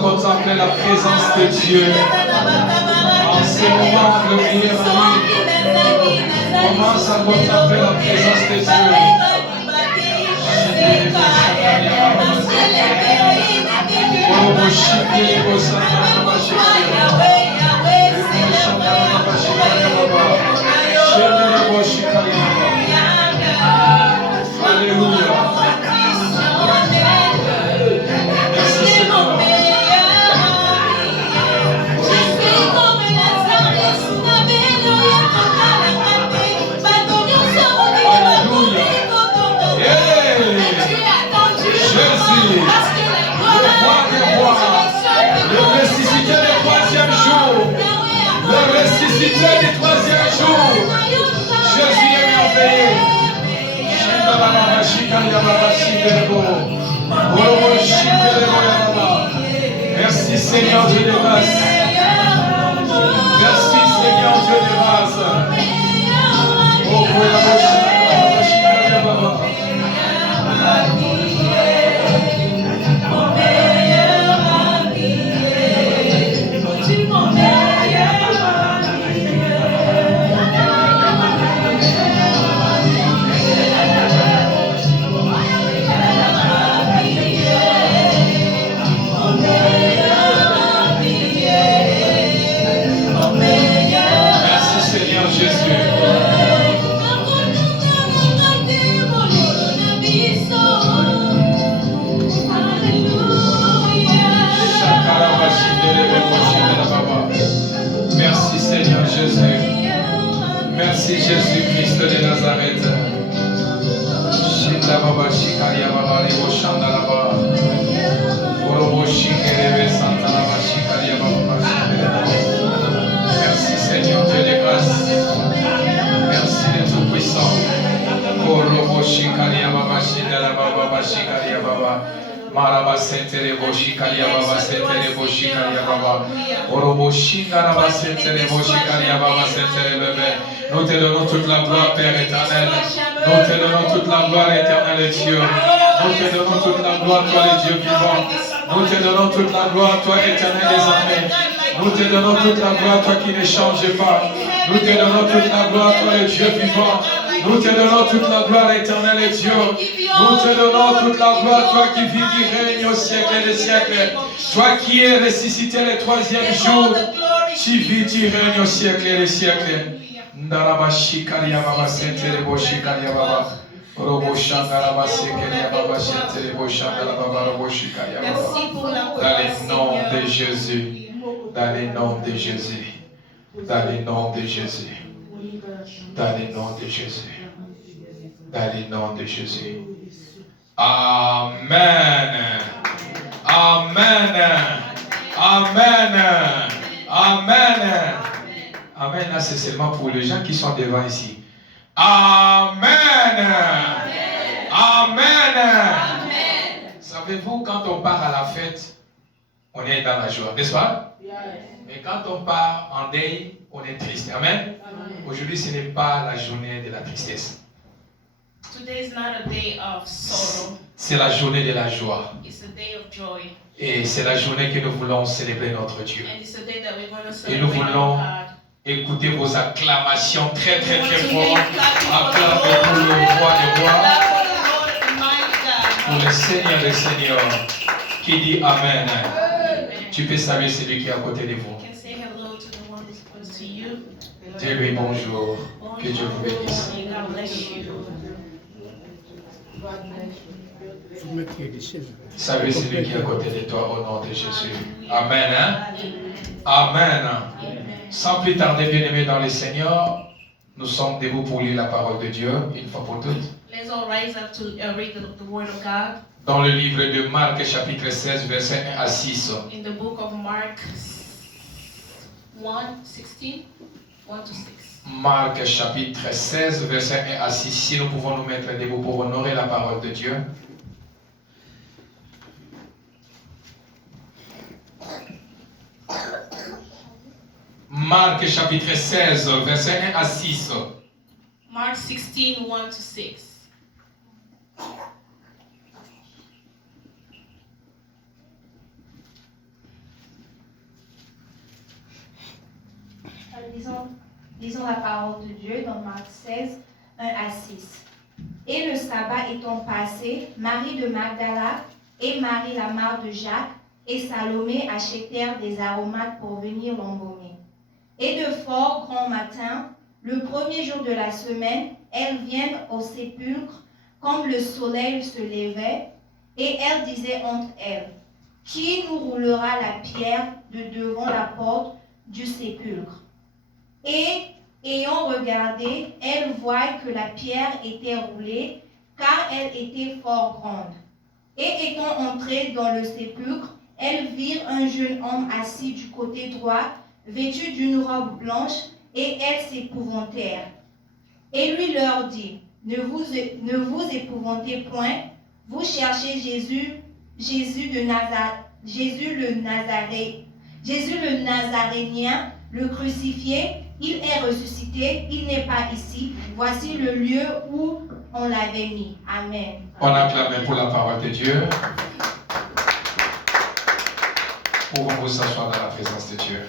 contempler la présence de Dieu. En ce moment, le meilleur ami. Commence à contempler la présence de Dieu. Alléluia. Du troisième jour, Jésus est merveilleux. Merci Seigneur Dieu de grâce. Merci Seigneur Dieu de grâce. Oh, Merci Jésus-Christ de Nazareth. Merci Seigneur Dieu de grâce. Merci le Tout-Puissant. Maraba sentere boshi kalia baba sentere boshi kalia baba orobo shingara baba sentere boshi kalia baba sentere bébé. Nous te donnons toute la gloire Père éternel. Nous te donnons toute la gloire éternelle Dieu. Nous te donnons toute la gloire toi le Dieu vivant. Nous te donnons toute la gloire toi éternel des armées. Nous te donnons toute la gloire toi qui ne change pas. Nous te donnons toute la gloire toi le Dieu vivant. Nous te donnons toute la gloire éternelle Dieu. Nous te donnons toute la gloire, toi qui vis, qui règne au siècle des siècles. Toi qui es ressuscité le troisième jour. Tu vis, tu règnes au siècle des siècles. Ndarabashi kalia baba sentere boshi kalia baba. Robo shangara basi kalia baba sentere boshi shangara baba robo shikalia baba. Dans le nom de Jésus. Dans le nom de Jésus. Dans le nom de Jésus. Dans le nom de Jésus. Dans le nom de Jésus. Amen. Amen. Amen. Amen. Amen. Là, c'est seulement pour les gens qui sont devant ici. Amen. Amen. Savez-vous, quand on part à la fête, on est dans la joie, n'est-ce pas? Mais quand on part en deuil, on est triste. Amen. Aujourd'hui, ce n'est pas la journée de la tristesse. Today is not a day of sorrow. C'est la journée de la joie. It's a day of joy. Et c'est la journée que nous voulons célébrer notre Dieu. And it's a day that we're going to Et nous celebrate voulons God. écouter vos acclamations très très très We fortes. want to hear you Acclamez clapping pour for le the roi des rois, Lord, the mighty God. pour le Seigneur des seigneurs, qui dit Amen. Amen. Tu peux saluer celui qui est à côté de vous. You can say hello to the one who's close to you. Dis-lui bonjour. Que Dieu vous bénisse. May God bless you. Saluez celui qui est à côté de toi au nom de Jésus. Amen. Hein? Amen. Sans plus tarder, bien-aimés dans le Seigneur, nous sommes debout pour lire la parole de Dieu, une fois pour toutes. Let's all rise up to read the word of God. Dans le livre de Marc, chapitre 16, versets 1 à 6. In the book of Mark 1:16, 1 to 6. Marc, chapitre 16, versets 1 à 6. Si nous pouvons nous mettre debout pour honorer la parole de Dieu. Marc, chapitre 16, versets 1 à 6. Mark 16, 1 to 6. lisons la parole de Dieu dans Marc 16, 1 à 6. Et le sabbat étant passé, Marie de Magdala et Marie la mère de Jacques et Salomé achetèrent des aromates pour venir l'embaumer. Et de fort grand matin, le premier jour de la semaine, elles viennent au sépulcre comme le soleil se levait, et elles disaient entre elles, « Qui nous roulera la pierre de devant la porte du sépulcre ?» Et ayant regardé, elles voient que la pierre était roulée, car elle était fort grande. Et étant entrées dans le sépulcre, elles virent un jeune homme assis du côté droit, vêtu d'une robe blanche, et elles s'épouvantèrent. Et lui leur dit, ne vous épouvantez point, vous cherchez Jésus le Nazarénien, le crucifié. Il est ressuscité, il n'est pas ici. Voici le lieu où on l'avait mis. Amen. On acclame pour la parole de Dieu. Pouvons vous asseoir dans la présence de Dieu.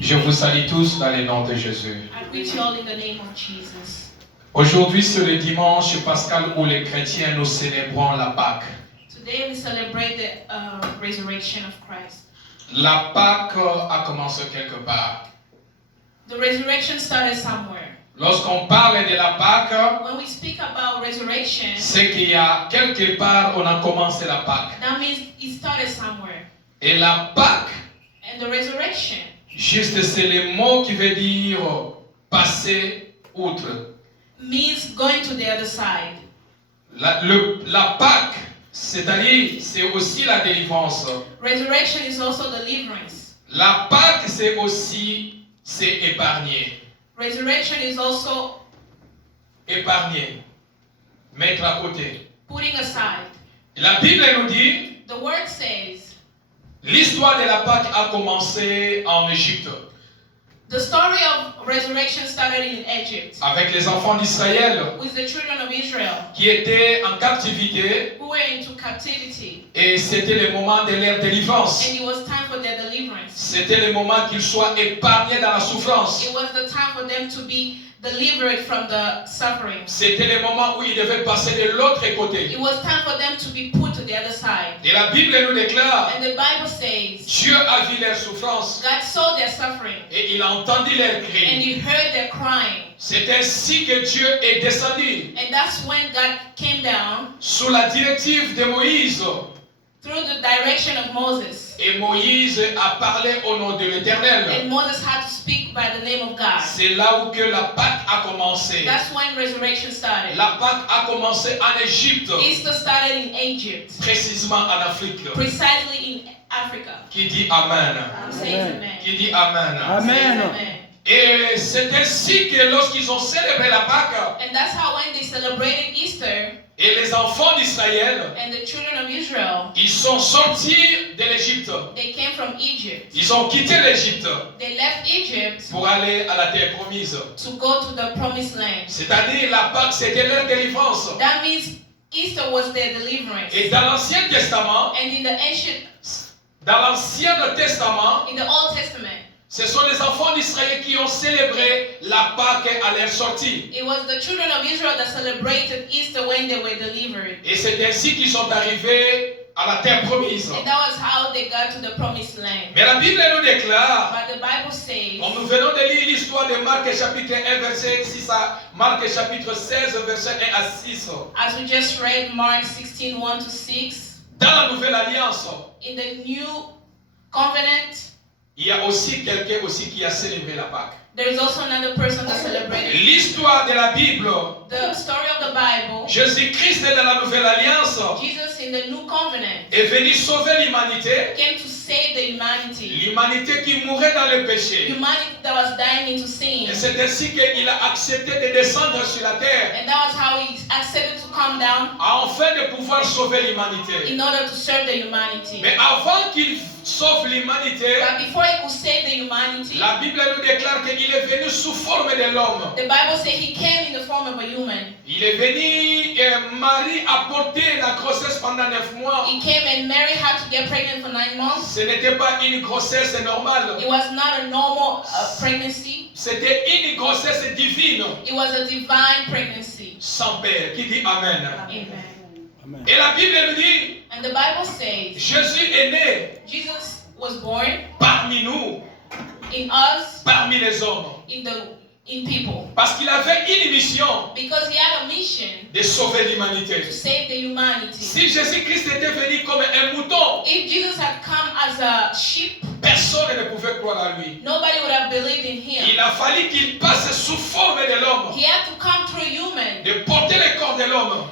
Je vous salue tous dans le nom de Jésus. Aujourd'hui, c'est le dimanche pascal où les chrétiens nous célébrons la Pâque. Today we celebrate the resurrection of Christ. La Pâque a commencé quelque part. The resurrection started somewhere. Lorsqu'on parle de la Pâque, When we speak about resurrection, c'est qu'il y a quelque part on a commencé la Pâque. that means it started somewhere. Et la Pâque, And the resurrection juste c'est le mot qui veut dire passer outre. means going to the other side. La Pâque, c'est-à-dire, c'est aussi la délivrance. Resurrection is also deliverance. La Pâque, c'est aussi, c'est épargner. Resurrection is also Épargner. Mettre à côté. putting aside. La Bible nous dit, The word says, l'histoire de la Pâque a commencé en Égypte. the story of resurrection started in Egypt Avec les enfants d'Israël with the children of Israel qui étaient en captivité. who were into captivity. Et c'était le moment de leur délivrance. And it was time for their deliverance. C'était le moment qu'ils soient épargnés dans la souffrance. It was the time for them to be delivered from the suffering. C'était le moment où ils devaient passer de l'autre côté. It was time for them to be put to the other side. Et la Bible nous déclare, And the Bible says, Dieu a vu leur souffrance God saw their suffering et il a entendu leurs and cris. He heard their crying. C'est ainsi que Dieu est descendu And that's when God came down sous la directive de Moïse. through the direction of Moses. Et Moïse a parlé au nom de l'Éternel. And Moses had to speak by the name of God. C'est là où que la Pâque a commencé. That's when resurrection started. La Pâque a commencé en Égypte, Easter started in Egypt, précisément en Afrique. precisely in Africa. Qui dit Amen? Say amen. Qui dit Amen? Say Amen. amen. Et c'est ainsi que lorsqu'ils ont célébré la Pâque, And that's how when they celebrated Easter, et les enfants d'Israël, and the children of Israel, ils sont sortis de l'Égypte. they came from Egypt. Ils ont quitté l'Égypte They left Egypt pour aller à la terre promise. to go to the promised land. C'est-à-dire la Pâque, c'était leur délivrance. That means Easter was their deliverance. Et dans l'Ancien Testament, And in the Testament, in the Old Testament, ce sont les enfants d'Israël qui ont célébré la Pâque à leur sortie. it was the children of Israel that celebrated Easter when they were delivered. Et c'est ainsi qu'ils sont arrivés à la terre promise. And that was how they got to the promised land. Mais la Bible nous déclare, But the Bible says, comme nous venons de lire l'histoire de Marc chapitre 1 verset 6 à Marc chapitre 16 verset 1 à 6. as we just read Mark 16, 1 to 6, Dans la nouvelle alliance, in the new covenant, il y a aussi quelqu'un aussi qui a célébré la Pâque. there is also another person that celebrated. L'histoire de la Bible, The story of the Bible, Jésus-Christ dans la nouvelle alliance Jesus in the new covenant est venu sauver l'humanité. came to save the humanity. L'humanité qui mourait dans le péché. Humanity that was dying into sin. Et c'est ainsi qu'il a accepté de descendre sur la terre And that was how he accepted to come down afin de pouvoir sauver l'humanité. in order to serve the humanity. Mais avant qu'il sauve l'humanité, But before he could save the humanity, la Bible nous déclare qu'il est venu sous forme de l'homme. the Bible says he came in the form of a human. Il est venu et Marie a porté la grossesse pendant 9 mois. He came and Mary had to get pregnant for 9 months. Ce n'était pas une grossesse normale. It was not a normal pregnancy. C'était une grossesse divine. It was a divine pregnancy. Sans père. Qui dit Amen. Amen. Et la Bible nous dit, And the Bible says, Jésus est né Jesus was born parmi nous, in us, parmi les hommes. in people. Parce qu'il avait une mission Because he had a mission de sauver l'humanité. to save the humanity. Si Jésus-Christ était venu comme un mouton, If Jesus had come as a sheep, personne ne pouvait croire à lui. nobody would have believed in him. Il a fallu qu'il passe sous forme de l'homme, He had to come through a human, de porter le corps de l'homme,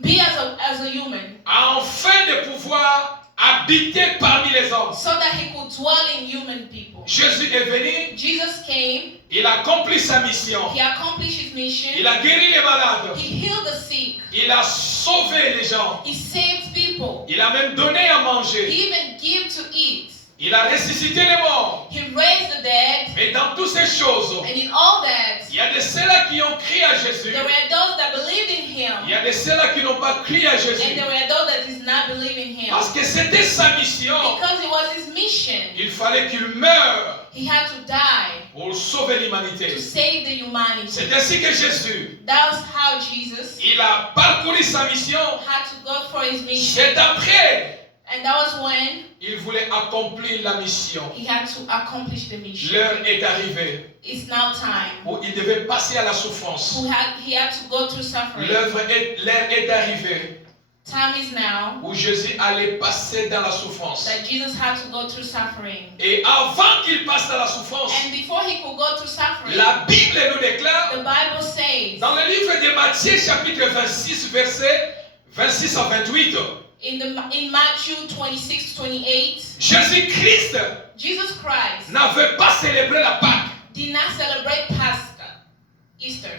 be as a human, afin de pouvoir habiter parmi les hommes. so that he could dwell in human people. Jésus est venu, Jesus came, il a accompli sa mission, he accomplished his il mission, a guéri les malades, he healed the sick, il a sauvé les gens, he saved people, il a même donné à he manger, even gave to eat, il a ressuscité les morts. he raised the dead, Et dans toutes ces choses, and in all that, il y a de ceux-là qui ont crié à Jésus, there were those that believed in il him, y a de ceux-là qui n'ont pas crié à and Jésus. there were those that did not believe in him. Parce que c'était sa mission. Because it was his mission, Il fallait qu'il meure he had to die pour sauver to l'humanité. save the humanity. C'est ainsi que Jésus, That was how Jesus il a parcouru sa mission. had to go for his mission. C'est après, And that was when il voulait accomplir la mission. he had to accomplish the mission. L'heure est arrivée It's now time. où il devait passer à la souffrance. He had to go through suffering. L'heure est arrivée Time is now où Jésus allait passer dans la souffrance. that Jesus had to go through suffering. Et avant qu'il passe dans la souffrance, And before he could go through suffering, la Bible nous déclare the Bible says dans le livre de Matthieu chapitre 26 versets 26 à 28, in Matthew 26-28, Jésus-Christ Jesus Christ n'avait pas célébré la Pâque. did not celebrate Pascha, Easter.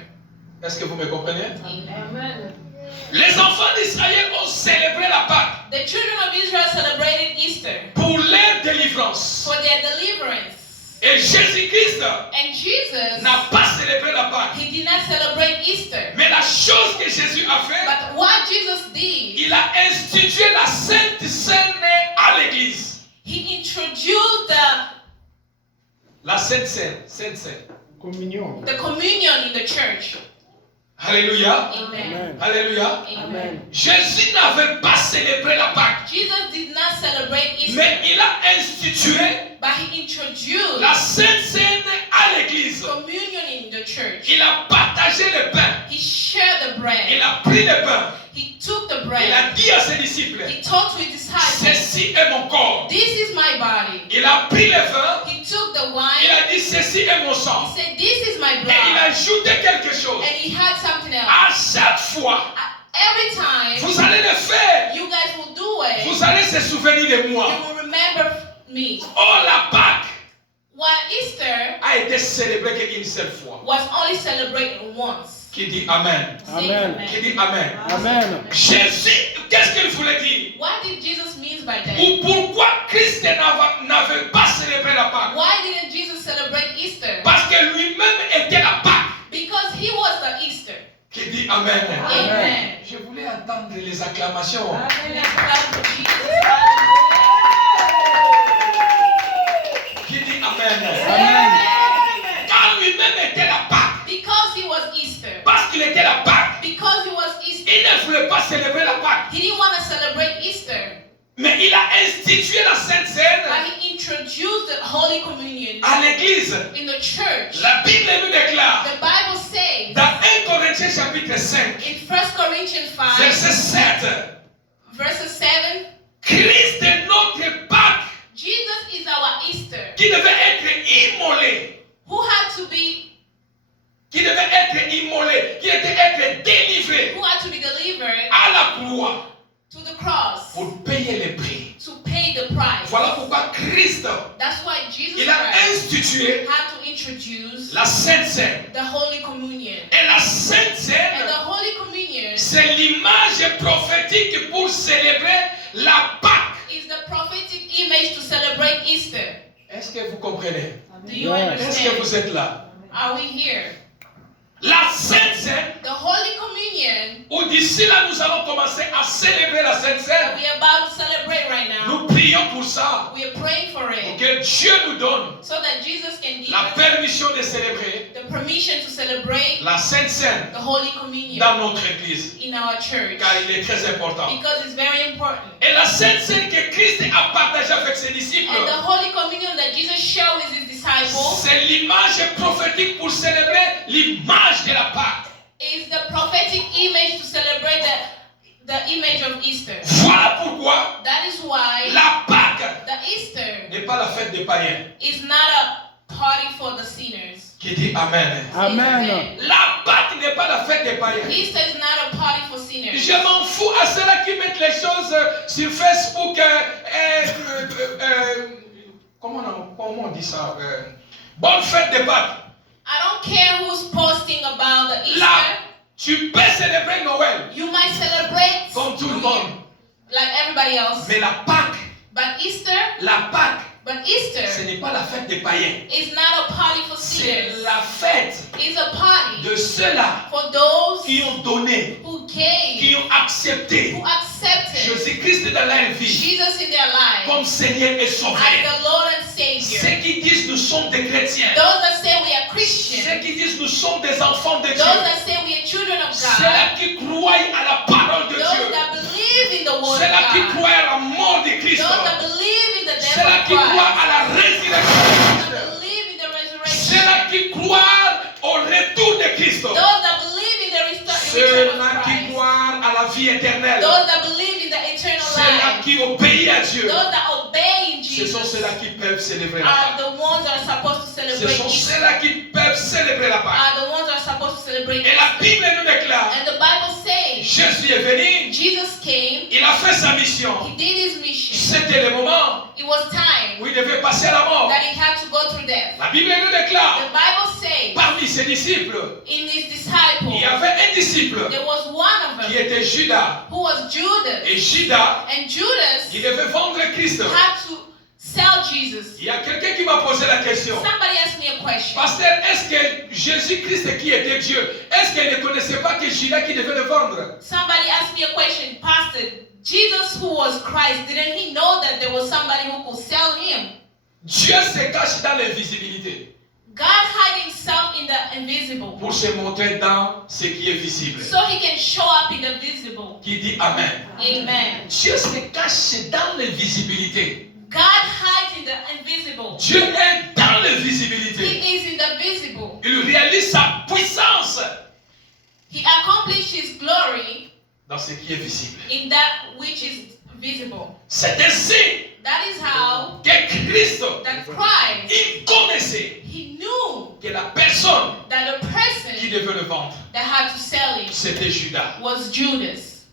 Est-ce que vous me comprenez? Amen. Les enfants d'Israël ont célébré la Pâque The children of Israel celebrated Easter pour leur délivrance. for their deliverance. Et Jésus-Christ And Jesus, n'a pas célébré la Pâque. he did not celebrate Easter. Mais la chose que Jésus a fait, But what Jesus did, il a institué la Sainte Seine à l'église. he introduced La Sainte Seine, Sainte Seine. Communion. the communion in the church. Alléluia. Amen. Alléluia. Amen. Jésus n'avait pas célébré la Pâque, Jesus did not celebrate Easter, mais il a institué but he introduced la Sainte Seine à l'église. communion in the church. Il a partagé le pain. He shared the Il bread. a pris le pain. He took the Il bread. a dit à ses disciples, He told to his disciples, ceci est mon corps. this is my body. Il a pris le vin. He took the Il wine. a dit, ceci est mon sang. He said, this is my Et il a blood. ajouté quelque chose. And he had something else. À chaque fois, Every time vous allez le faire. you guys will do it, Vous allez se souvenir de you moi. will remember me. Oh, la Pâque While Easter a été célébrée qu'une seule fois. was only celebrated once. Qui dit Amen? Say Amen. Qui dit Amen? Amen. Jésus, qu'est-ce qu'il voulait dire? What did Jesus mean by that? Ou pourquoi Christ n'avait pas célébré la Pâque? Why didn't Jesus celebrate Easter? Parce que lui-même était la Pâque. Because he was the Easter. Qui dit Amen? Amen. Je voulais entendre les acclamations. Let's clap for Jesus. Qui dit Amen? Amen. Car lui-même était la Pâque. Because he was Easter. Parce qu'il était la Pâque. Because he was Easter. Il ne voulait pas célébrer la Pâque. He didn't want to celebrate Easter. Mais il a institué la Sainte Seine But he introduced the Holy Communion à l'église. in the church. La Bible nous déclare The Bible says dans 1 Corinthiens chapitre 5, in 1 Corinthians 5, verset 7, verses 7, Christ est notre Pâque Jesus is our Easter, qui devait être immolé, who had to be, qui devait être immolé, qui devait être délivré who had to be delivered à la croix to the cross pour payer le prix. to pay the price. Voilà pourquoi Christ, That's why Jesus il a Christ institué had to introduce la Sainte Seine. the Holy Communion. Et la Sainte And Seine, the Holy Communion c'est l'image prophétique pour célébrer la Pâque. is the prophetic image to celebrate Easter. Est-ce que vous comprenez? Do you Yes. Est-ce que understand? vous êtes là? Are we here? La Sainte Seine, The Holy Communion où d'ici là nous allons commencer à célébrer la Sainte that Seine. we are about to celebrate right now, Nous prions pour ça, we are praying for pour it que Dieu nous donne so that Jesus can give la us permission de célébrer the permission to celebrate la Sainte Seine the Holy Communion dans notre église, in our church, car il est très important. because it's very important. Et la Sainte Seine que Christ a partagée avec ses disciples, And the Holy Communion that Jesus shared with his disciples c'est l'image prophétique pour célébrer l'image de la Pâque. is the prophetic image to celebrate the image of Easter. Voilà pourquoi That is why la Pâque the Easter n'est pas la fête des païens. is not a party for the sinners. Qui dit Amen. Amen. La Pâque n'est pas la fête des païens. Easter is not a party for sinners. Je m'en fous à ceux-là qui mettent les choses sur Facebook. Comment on dit ça? Bonne fête des Pâques. I don't care who's posting about the Easter. Là, tu peux célébrer Noël You might celebrate comme tout le monde. like everybody else. Mais la Pâque, But Easter ce n'est pas la fête des païens. is not a party for C'est sinners. la fête It's a party de ceux-là for those qui ont donné, who gave, qui ont accepté who accepted Jésus-Christ dans leur vie Jesus in their life comme Seigneur et as Sauveur. the Lord and Savior. Ceux qui disent nous sommes des chrétiens, Those that say we are ceux Christians, qui disent nous sommes des enfants de those Dieu, that say we are children of God, ceux-là qui croient à la parole de those Dieu, that believe in the Word of ceux-là qui God, croient à la mort de Christ, those that believe in the death ceux-là of qui croient Christ, à la résurrection de those Christ, that believe in the resurrection, ceux-là qui croient au retour de Christ, those that believe in the return ceux-là of qui Christ, croient à la vie éternelle, those that believe in the eternal ceux-là life, qui obéissent à Dieu, those that obey in ce sont Jesus ceux-là qui peuvent célébrer la are Pâque. the ones that are supposed to Ce celebrate sont Easter, ceux-là qui peuvent célébrer la Pâque. are the ones that are supposed to celebrate Et la Easter. Bible nous déclare, And the Bible says Jésus est venu, Jesus came, il a fait sa mission. he did his mission. C'était le moment It was time où il devait passer à la mort. that he had to go through death. La Bible nous déclare, The Bible says parmi ses disciples, in his il y disciples, avait un disciple there was one of qui them était Judas. who was Judas. Et Judas, And Judas il devait vendre Christ. had to sell Jesus. Il y a quelqu'un qui m'a posé la question. Somebody asked me a question. Pasteur, est-ce que Jésus-Christ qui était Dieu, est-ce qu'il ne connaissait pas que Judas qui devait le vendre? Somebody asked me a question. Pastor, Jesus who was Christ, didn't he know that there was somebody who could sell him? Dieu se cache dans l'invisibilité God hid himself in the invisible pour se montrer dans ce qui est visible. so he can show up in the visible. Qui dit Amen. Amen. Dieu se cache dans l'invisibilité. God hides in the invisible. Dieu est dans He l'invisibilité. is in the visible. Il réalise sa puissance He accomplished his glory dans ce qui est visible. in that which is visible. C'est ainsi That is how que Christ, that Christ, il connaissait he knew que la personne that the qui person devait le vendre, that had to sell him c'était Judas. was Judas.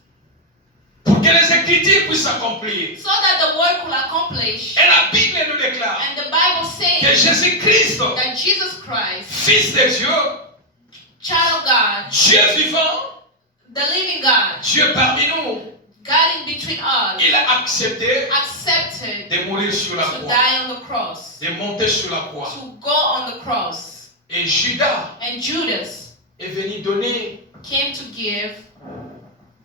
Pour que les Écritures puissent s'accomplir. So that the word could accomplish. Et la Bible nous déclare And the Bible que says Jésus-Christ, that Jesus Christ, Fils de Dieu, child of God, Dieu vivant, the living God, Dieu parmi nous, God in between us, il a accepté accepted de mourir sur la to croix, die on the cross, de monter sur la croix. to go on the cross. Et Judas And Judas est venu donner, came to give,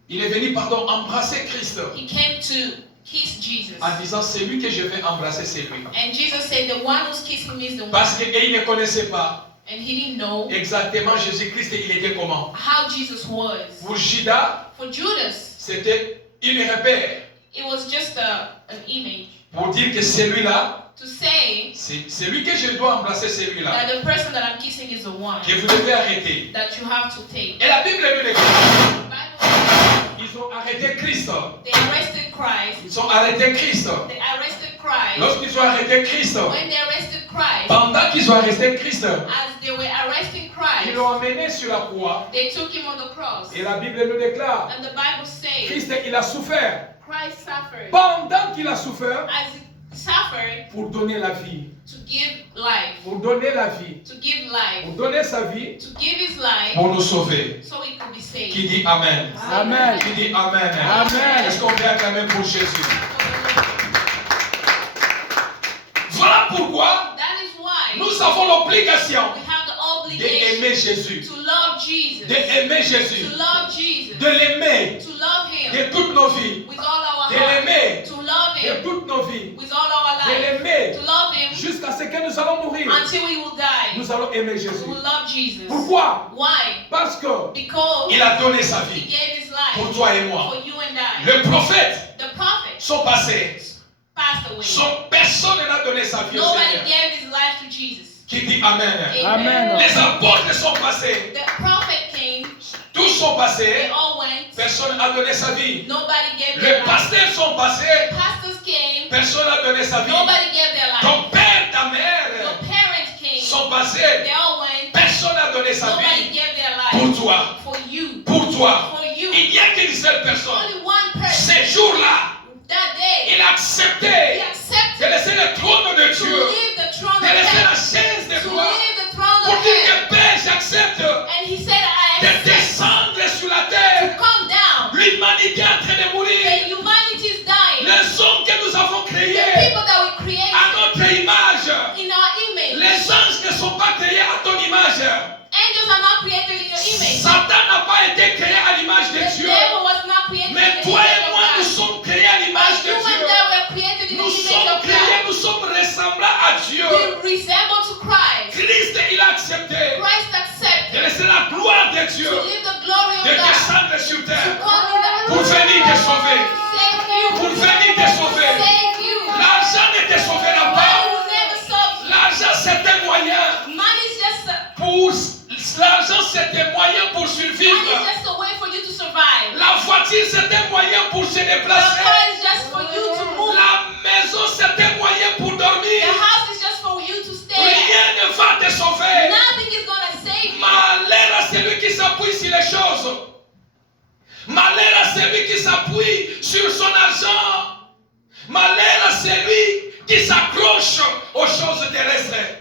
il est venu, embrasser Christ he came to kiss Jesus. en disant, celui que je vais embrasser, c'est lui. And Jesus said, the one who's kissing me is the one. Parce qu'il ne connaissait pas And he didn't know exactement Jésus-Christ, il était comment. how Jesus was. Pour Judas, For Judas, c'était une repère it was just an image pour dire que celui-là, to say c'est celui que je dois embrasser, celui-là, that the person that I'm kissing is the one que vous devez arrêter. that you have to take. Et la Bible nous déclare, The Bible, ils ont arrêté Christ. they arrested Christ. Ils ont arrêté Christ. They arrested Christ. Lorsqu'ils ont arrêté Christ, When they arrested Christ, pendant qu'ils ont arrêté Christ, as they were arresting ils Christ, l'ont amené sur la croix. they took him on the cross. Et la Bible nous déclare, And the Bible says Christ, il a souffert. Christ suffered. Pendant qu'il a souffert, As he suffered pour donner la vie. to give life, Pour donner la vie. to give life, Pour donner sa vie. to give his life Pour nous sauver. so he could be saved. Qui dit Amen? Amen. Qui dit Amen? Amen. Est-ce qu'on peut acclamer pour Jésus? Voilà pourquoi That is why nous avons l'obligation we have the obligation d'aimer d'aimer Jésus, to love Jesus, d'aimer Jésus, to love Jesus, de l'aimer to love Him de toutes nos vies, with all our de heart, l'aimer to love de Him toutes nos vies, with all our de life, l'aimer to love Him jusqu'à ce que nous allons mourir. until we will die. Nous allons aimer We Jésus. will love Jesus. Pourquoi? Why? Parce que Because il a donné sa He vie gave His pour life toi et moi. for you and I. Le prophète, The prophet son passé, passed away. personne n'a donné sa vie au Nobody Seigneur. gave his life to Jesus. Qui dit Amen. Amen. Les apôtres sont passés, The prophet came, tous sont they passés, all went. personne n'a donné sa vie. Nobody gave their Les life. pasteurs sont passés, Pastors came, personne n'a donné sa vie. nobody gave their life. Ton père, ta mère Your parents came, sont passés, they all went. personne n'a donné sa Nobody vie gave their pour life toi. for you. Pour toi. For you. Il n'y a qu'une seule personne. Only one person. Ces jours-là, That day, il a he accepté de accepted laisser le trône de to Dieu, leave the throne de of laisser la heaven, chaise de to gloire, leave the throne pour of dire heaven. que Père, j'accepte And he said, I de accept descendre sur la to terre. come down. L'humanité est en train de mourir. The humanity is dying. Les hommes que nous avons The créés people that we create à notre image, in our image. les anges ne sont pas créés à ton image. Angels are not created in your image. Satan n'a pas été créé à l'image de The Dieu. devil was not created Mais in the toi image et of moi, nous God. sommes créés à l'image But de you and Dieu. I were created in the Nous image sommes of créés, God. nous sommes ressemblants à Dieu. We resemble to Christ. Christ, il a accepté Christ de accepted laisser la gloire de Dieu, to leave the glory of de God descendre sur to terre come in the pour venir te sauver. save you. Pour venir te sauver. Save you. L'argent ne te sauvera Money pas. will never solve you. L'argent, c'est un moyen Money is just pour. L'argent, c'est un moyen pour money survivre. is just a way for you to survive. La voiture, c'est un moyen pour se The déplacer. car is just for you to move. La maison, c'est un moyen pour The dormir. house is just for you to stay. Rien ne va te sauver. Nothing is gonna save you. Malheur à celui qui s'appuie sur les choses. Malheur à celui qui s'appuie sur son argent. Malheur à celui qui s'accroche aux choses terrestres.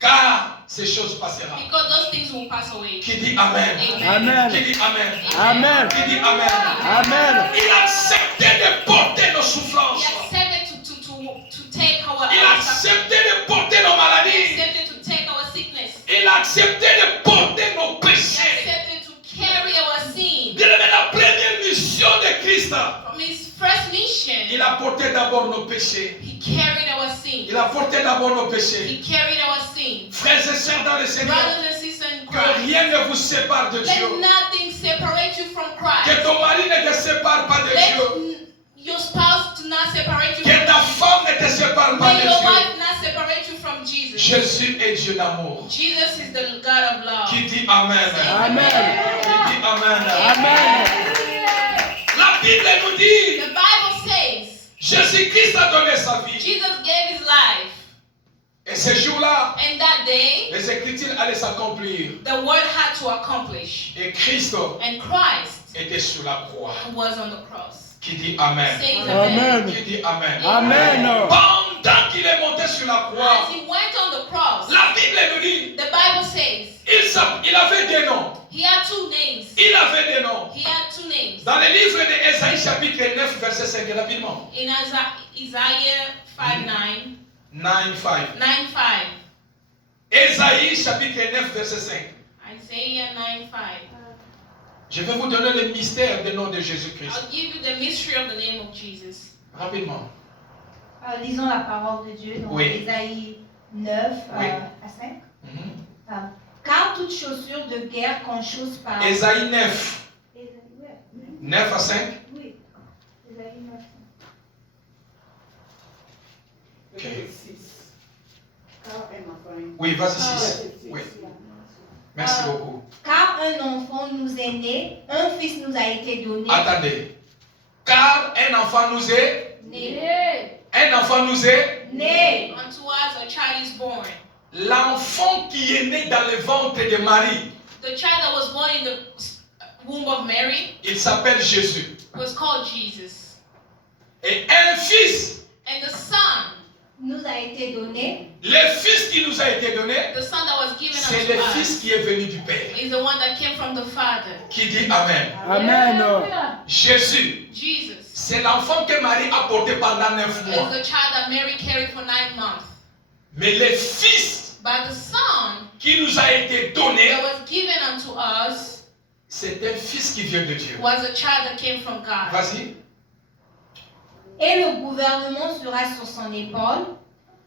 Car ces choses passeront. Because those things will pass away. Qui dit Amen? Amen. Qui dit Amen? Amen. Qui dit Amen? Amen. Il a accepté de porter nos He souffrances. accepted to take our Il a accepté de porter nos He maladies. accepted to take our sickness. Il a accepté de porter nos He péchés. accepted to carry our sin. Bien aimé, la première mission de Christ, From his first mission, il a porté d'abord nos péchés. he carried our sin. Il a porté d'abord nos péchés. He carried our sin. Frères et sœurs dans le Seigneur, Brothers and sisters in que Christ, rien ne vous sépare de let Dieu. nothing separate you from Christ. Que ton mari ne te sépare pas de Dieu. Let your spouse do not separate you Que from ta Jesus. femme ne te sépare pas May de your Dieu. wife not separate you from Jesus. Jésus est Dieu d'amour. Jesus is the God of love. Qui dit Amen? Amen. Qui dit Amen? Amen. La Bible nous dit, The Bible says Jésus-Christ a donné sa vie. Jesus gave his life, Et ce jour-là, and that day les Écritures allaient s'accomplir. the word had to accomplish, Et Christ and Christ était sur la croix. was on the cross. Qui dit Amen? Says amen. Amen. Qui dit Amen? Amen. Pendant qu'il est monté sur la croix, As he went on the cross, la Bible nous dit, the Bible says il avait des noms. he had two names. Il avait des noms. He had two names. Dans le livre d'Ésaïe chapitre 9 verset 5, rapidement. In Isaiah 5:9, 9:5. 9:5. Ésaïe chapitre 9 verset 5. Isaiah 9:5. Je vais vous donner le mystère du nom de Jésus-Christ. I'll give you the mystery of the name of Jesus. Rapidement. Lisons la parole de Dieu dans Oui. Ésaïe 9 Oui. à 5. Mhm. Car toute chaussure de guerre qu'on chausse par... Ésaïe 9, Ésaïe, ouais. 9 à 5. Oui. Ésaïe 9. Ok. Car un enfant. Oui, vas-y 6. Oui. Merci beaucoup. Car un enfant nous est né, un fils nous a été donné. Attendez. Car un enfant nous est, Né. un enfant nous est, Né. Unto us a child is born. l'enfant qui est né dans le ventre de Marie, The child that was born in the womb of Mary il s'appelle Jésus. was called Jesus. Et un fils, And the son, Nous a été donné. le fils qui nous a été donné, the son that was given c'est unto le us, fils qui est venu du Père. is the one that came from the Father. Qui dit Amen. Amen. Jésus, Jesus c'est l'enfant que Marie a porté pendant 9 is mois. the child that Mary carried for 9 months. Mais le fils But the son qui nous a été donné, that was given unto us c'est un fils qui vient de Dieu. was a child that came from God. Vas-y. Et le gouvernement sera sur son épaule,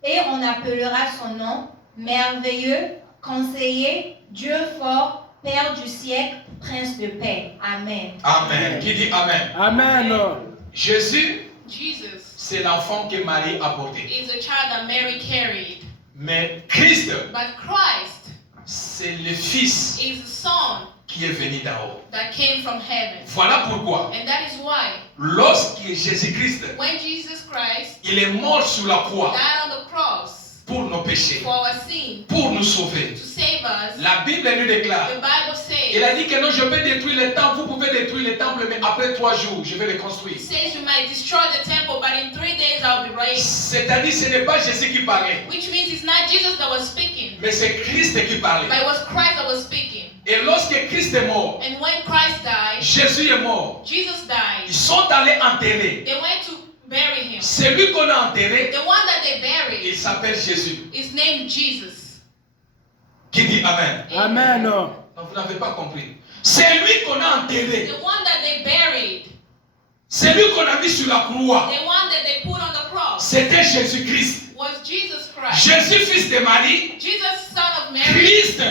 et on appellera son nom merveilleux, conseiller, Dieu fort, Père du siècle, Prince de paix. Amen. Amen. Qui dit Amen? Amen. Jésus, Jesus c'est l'enfant que Marie a porté. is a child that Mary carried. Mais Christ, But Christ c'est le fils is the son qui est venu d'en haut. that came from heaven. Voilà pourquoi, And that is why lorsque Jésus-Christ, when Jesus Christ il est mort sur la croix died on the cross pour nos péchés, for our sin, pour nous sauver, to save us, la Bible nous déclare, the Bible il a says, dit que non, je peux détruire le temple, vous pouvez détruire le temple, mais après 3 jours, je vais le construire. it says you might destroy the temple, but in 3 days I'll be raised. C'est-à-dire, ce n'est pas Jésus qui parlait, Which means it's not Jesus that was speaking, mais c'est Christ qui parlait. but it was Christ that was speaking. Et lorsque Christ est mort, And when Christ died, Jésus est mort, Jesus ils died. sont allés enterrer. They went to bury him. Celui qu'on a enterré, The one that they il buried s'appelle Jésus. is named Jesus. Qui dit Amen? Amen. Non, vous n'avez pas compris. C'est lui qu'on a enterré. The one that they buried, C'est lui qu'on a mis sur la croix. the one that they put on the cross, C'était Jésus-Christ. was Jesus Christ. Jésus, fils de Marie. Jesus, son of Mary. Christ,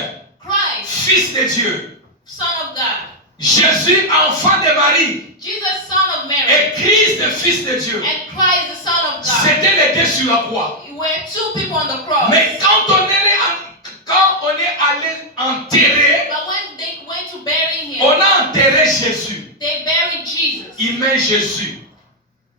Christ, fils de Dieu. son of God. Jésus, enfant de Marie. Jesus, son of Mary. Et Christ, fils de Dieu. And Christ, the son of God. C'était les deux sur la croix. Were two people on the cross. Mais quand on est allé enterrer, But when they went to bury him, on a enterré Jésus. they buried Jesus. Il met Jésus.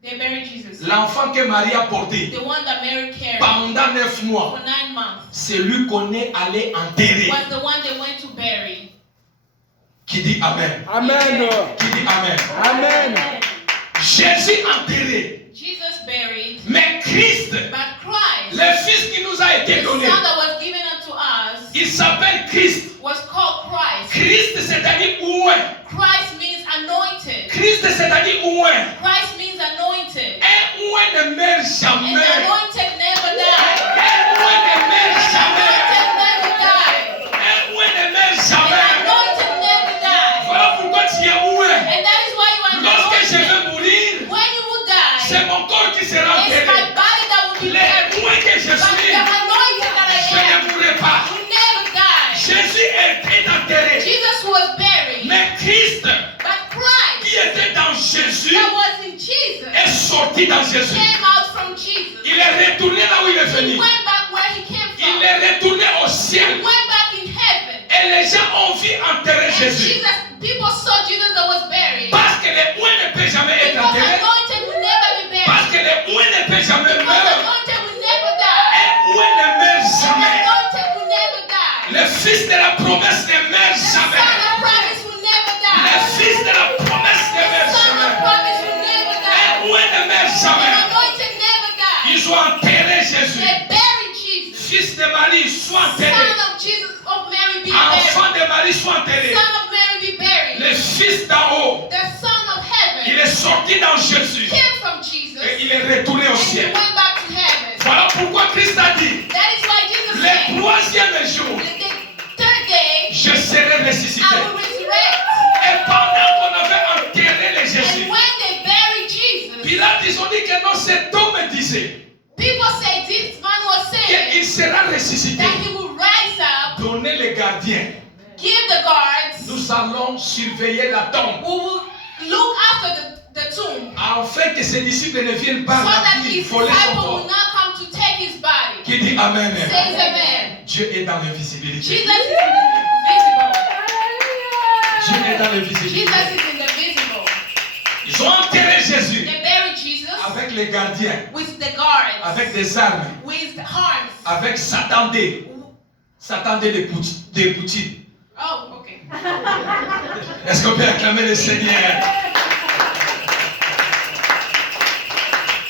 They buried Jesus. L'enfant que Marie a porté The one that Mary carried pendant 9 mois. for 9 months C'est lui qu'on est allé enterrer. was the one they went to bury. Qui dit Amen? Amen. Qui dit Amen? Amen. Jésus enterré. Jesus buried, Mais Christ, but Christ, le fils qui nous a été the donné, son that was given unto us, il s'appelle Christ. was called Christ. Christ, c'est-à-dire ouin. Christ means anointed. Christ, c'est-à-dire ouin. Christ means anointed. Un ouin ne meurt And jamais. the anointed never died. Un ouin ne meurt jamais. Anointed never died. Un ouin ne meurt And jamais. anointed never died. Voilà pourquoi tu es ouin. And that is why you are Lorsque je anointed. vais mourir, When you will die, c'est mon corps qui sera it's my enterré. body that will be Les buried. ouins que je But suis, the anointed that je I ne am mourrai pas. will never die. Jésus est enterré. Jesus was buried. Mais Christ, But Christ qui était dans Jésus, that was in Jesus est sorti dans Jésus. came out from Jesus. Il est retourné là où il est He venu. went back where he came Il from. est retourné au He ciel. went back in heaven. Et les gens ont vu enterrer And Jésus. Jesus, people saw Jesus that was buried. Parce que les ouins ne peuvent jamais être Because enterrés. anointed will never be Parce buried. que les ouins ne peuvent jamais Because mourir. anointed will never die. Un ouin ne meurt And jamais. anointed will never die. Le fils de la promesse ne meurt The son jamais. of promise will never Le die. fils de la promesse ne The meurt son of jamais. promise will never Un die. ouin ne meurt And jamais. anointed never die. Ils ont enterré Jésus. They buried Jesus. Fils de Marie, sois enterré. Son of Jesus of Mary be buried. Enfant de Marie, sois enterré. Son of Mary be buried. Le fils d'en haut, The son of il heaven est sorti dans Jésus. came from Jesus. Et il est retourné au And he ciel. went back to heaven. Voilà pourquoi Christ a dit, That is why Jesus le said, troisième jour, the third day, je serai ressuscité. I will resurrect. Et pendant qu'on avait enterré les Jésus, And when they buried Jesus, Pilate, ils ont dit que non, cet homme disait people say this man was qu'il saying sera ressuscité. that he will rise up, Donnez les gardiens. give the guards, Nous allons surveiller la tombe. who will look after the tomb, Afin que ses disciples ne viennent pas so that rapide, his voler son disciple will corps. not come to take his body. Qui dit Amen. Says amen. Dieu est dans l'invisibilité. Jesus is invisible. Dieu est dans l'invisibilité. Jesus is in the visible. Ils ont enterré Jésus They buried Jesus avec les gardiens, with the guards, avec des armes, with the arms. avec Satan D. Satan D de Poutine. Oh, okay. Est-ce qu'on peut acclamer le Seigneur?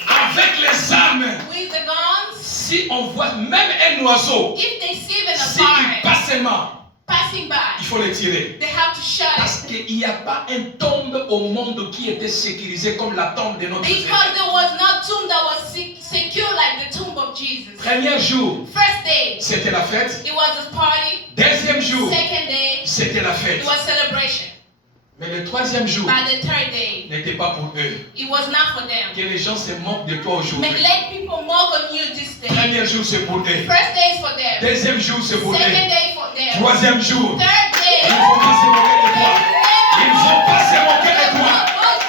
Avec les armes, With the guns, si on voit même un oiseau, if they see even a s'il bird passe seulement, passing by, il faut le tirer. they have to shut Parce it. qu'il n'y a pas une tombe au monde qui était sécurisée comme la tombe de notre Seigneur. Because there was no tomb that was secure like the tomb of Jesus. Premier jour, First day, c'était la fête. it was a party. Deuxième jour, Second day, c'était la it fête. was celebration. Mais le troisième jour By the third day, n'était pas pour eux. it was not for them. Que les gens se moquent de toi But aujourd'hui. let people mock on you this day. Premier jour, c'est pour eux. First day is for them. Deuxième jour, c'est pour Second eux. day for them. Troisième jour, Third day, ils ne vont pas se moquer de toi. Ils ne vont pas se moquer de toi.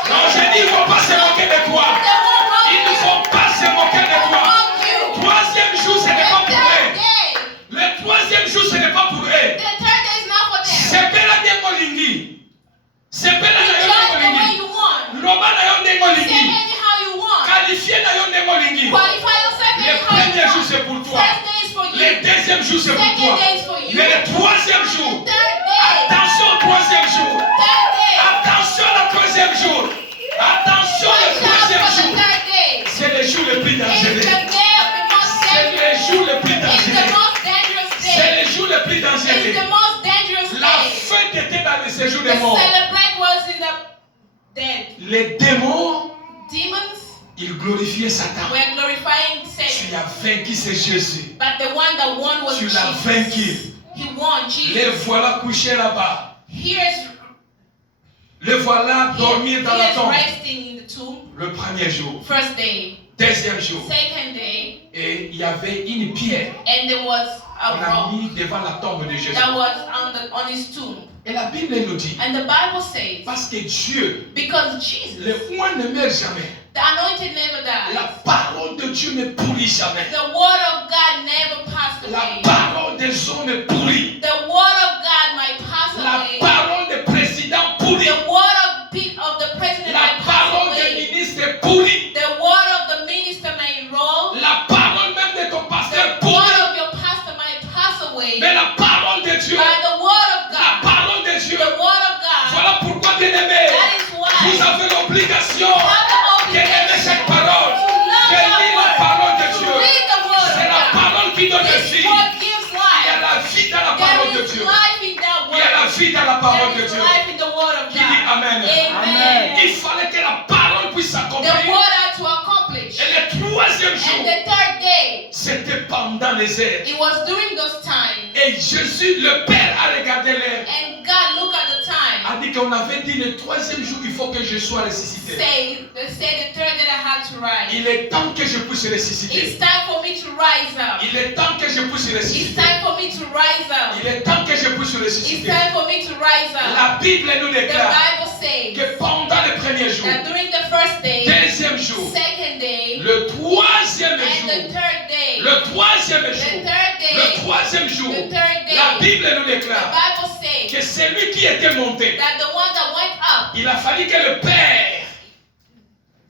Non, j'ai dit, ils ne vont pas se moquer de toi. Ils ne vont pas se moquer de toi. Troisième jour, ce n'est pas pour eux. Le troisième jour, ce n'est pas pour eux. The third day is not for them. C'est bella dengolingi. C'est bella You na yo join the way dengolingi. you want. Loba na yo Say dengolingi. anyhow you want. Qualifié na yo dengolingi. Qualify yourself Le anyhow premier you jour, want. c'est pour toi. First day is for you. Le deuxième jour, c'est pour Second toi. day is for you. Mais le troisième jour, Third day. attention au troisième jour. Third day. Attention au troisième jour. Attention au Watch out troisième for the jour. third day. C'est le jour le plus It's the dangereux. day of the most C'est le dangerous. jour le plus It's the dangereux. most dangerous C'est day. le jour le plus It's dangereux. the most dangerous La day. fête était dans le séjour The des morts. celebrate was in the dead. Les démons, Demons ils glorifiaient Satan. were glorifying Tu Satan. as vaincu, c'est Jésus. But the one that won was Tu l'as Jesus. vaincu. He won, Les Jesus. voilà couchés là-bas. Here's Les voilà dormir dans la tombe. resting in the tomb. Le premier jour. First day. Deuxième jour. Second day. Et il y avait une pierre. And there was a On l'a rock mis devant la tombe de Jésus. that was on his tomb. Et la Bible nous dit, And the Bible says, parce que Dieu, because Jesus, le oint ne meurt jamais. the anointed never dies. La parole de Dieu ne pourrit jamais. The word of God never passed La away. parole des hommes ne pourrit. The word of God might pass La away. parole des présidents pourrit. The word of the president La might pass parole des away. ministres pourrit. The word of the minister may roll. La parole même de ton pasteur The word pourrit. of your pastor might pass away. Mais la parole de Dieu, By the word of la God. parole de Dieu, The word of God. voilà pourquoi, bien-aimés, That is vous why avez l'obligation you have the d'aimer obligation cette parole, to love de lire la that parole de word, to Dieu. read the word C'est la of God. parole qui donne This vie. word gives Il y a life. la vie dans la parole de There is Dieu. life in that Il y a la word. vie dans la parole de There is Dieu. life in the word of Qui dit God. Amen. Amen. Il fallait que la parole puisse The s'accomplir. word had to accomplish. Et le troisième And jour, the third day, c'était pendant les heures. it was during those times. Et Jésus, le Père, a regardé l'heure. And God looked at the time. A dit qu'on avait dit le troisième jour, il faut que je sois ressuscité. They said the third day I had to rise. Il est temps que je puisse It's ressusciter. time for me to rise up. Il est temps que je puisse It's ressusciter. time for me to rise up. Il est temps que je puisse It's ressusciter. time for me to rise up. La Bible nous The déclare Bible says que pendant le premier jour, that during the first day, deuxième jour, second day, le troisième and the jour, third day, le troisième the jour, third day, le troisième jour, the third day, la Bible nous the déclare Bible says que celui qui était monté, that the one that went up, il a fallu que le Père,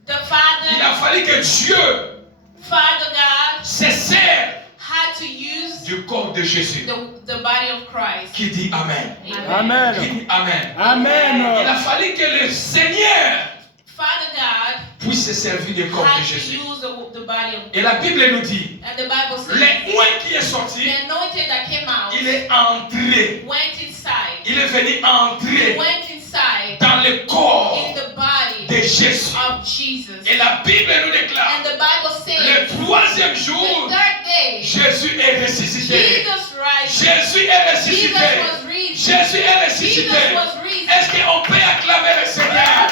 the il a Father, fallu que Dieu Father God, se sert had to use du corps de Jésus. the body of Christ. Qui dit Amen? Qui Amen. dit Amen? Il Amen. a fallu que le Seigneur Father God puisse se servir du corps de had to Jésus. use the body of Et la Bible nous dit, and the Bible says le oint qui est sorti, the anointed that came out il est entré. went inside. Il est venu entrer Went inside dans le corps in the body de Jésus. of Jesus. Et la Bible nous déclare, And the Bible says le troisième the jour, third day Jésus est ressuscité. Jesus rising. Jésus est Jesus ressuscité. was risen. Jésus est Jesus ressuscité. was risen. Est-ce qu'on peut acclamer le Seigneur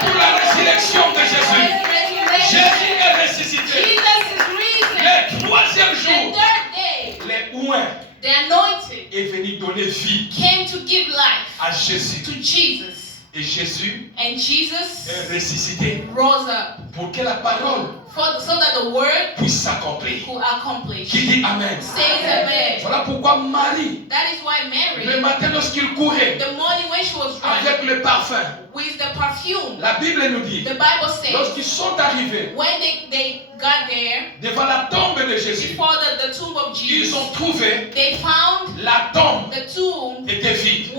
pour la résurrection de Jésus? Jésus est ressuscité. Jesus is risen. Le troisième The jour, third day, le oint the anointed est venu donner vie came to give life à Jésus. to Jesus. Et Jésus And Jesus est ressuscité rose up pour que la parole so that the word puisse s'accomplir. could accomplish. Qui dit Amen? Says amen. Voilà pourquoi Marie, That is why Mary, le matin lorsqu'il courait the morning when she was running avec le parfum, with the perfume, la Bible nous dit, the Bible says lorsqu'ils sont arrivés when they got there devant la tombe de Jésus, before the tomb of ils Jesus, ont trouvé they found la tombe the tomb était vide.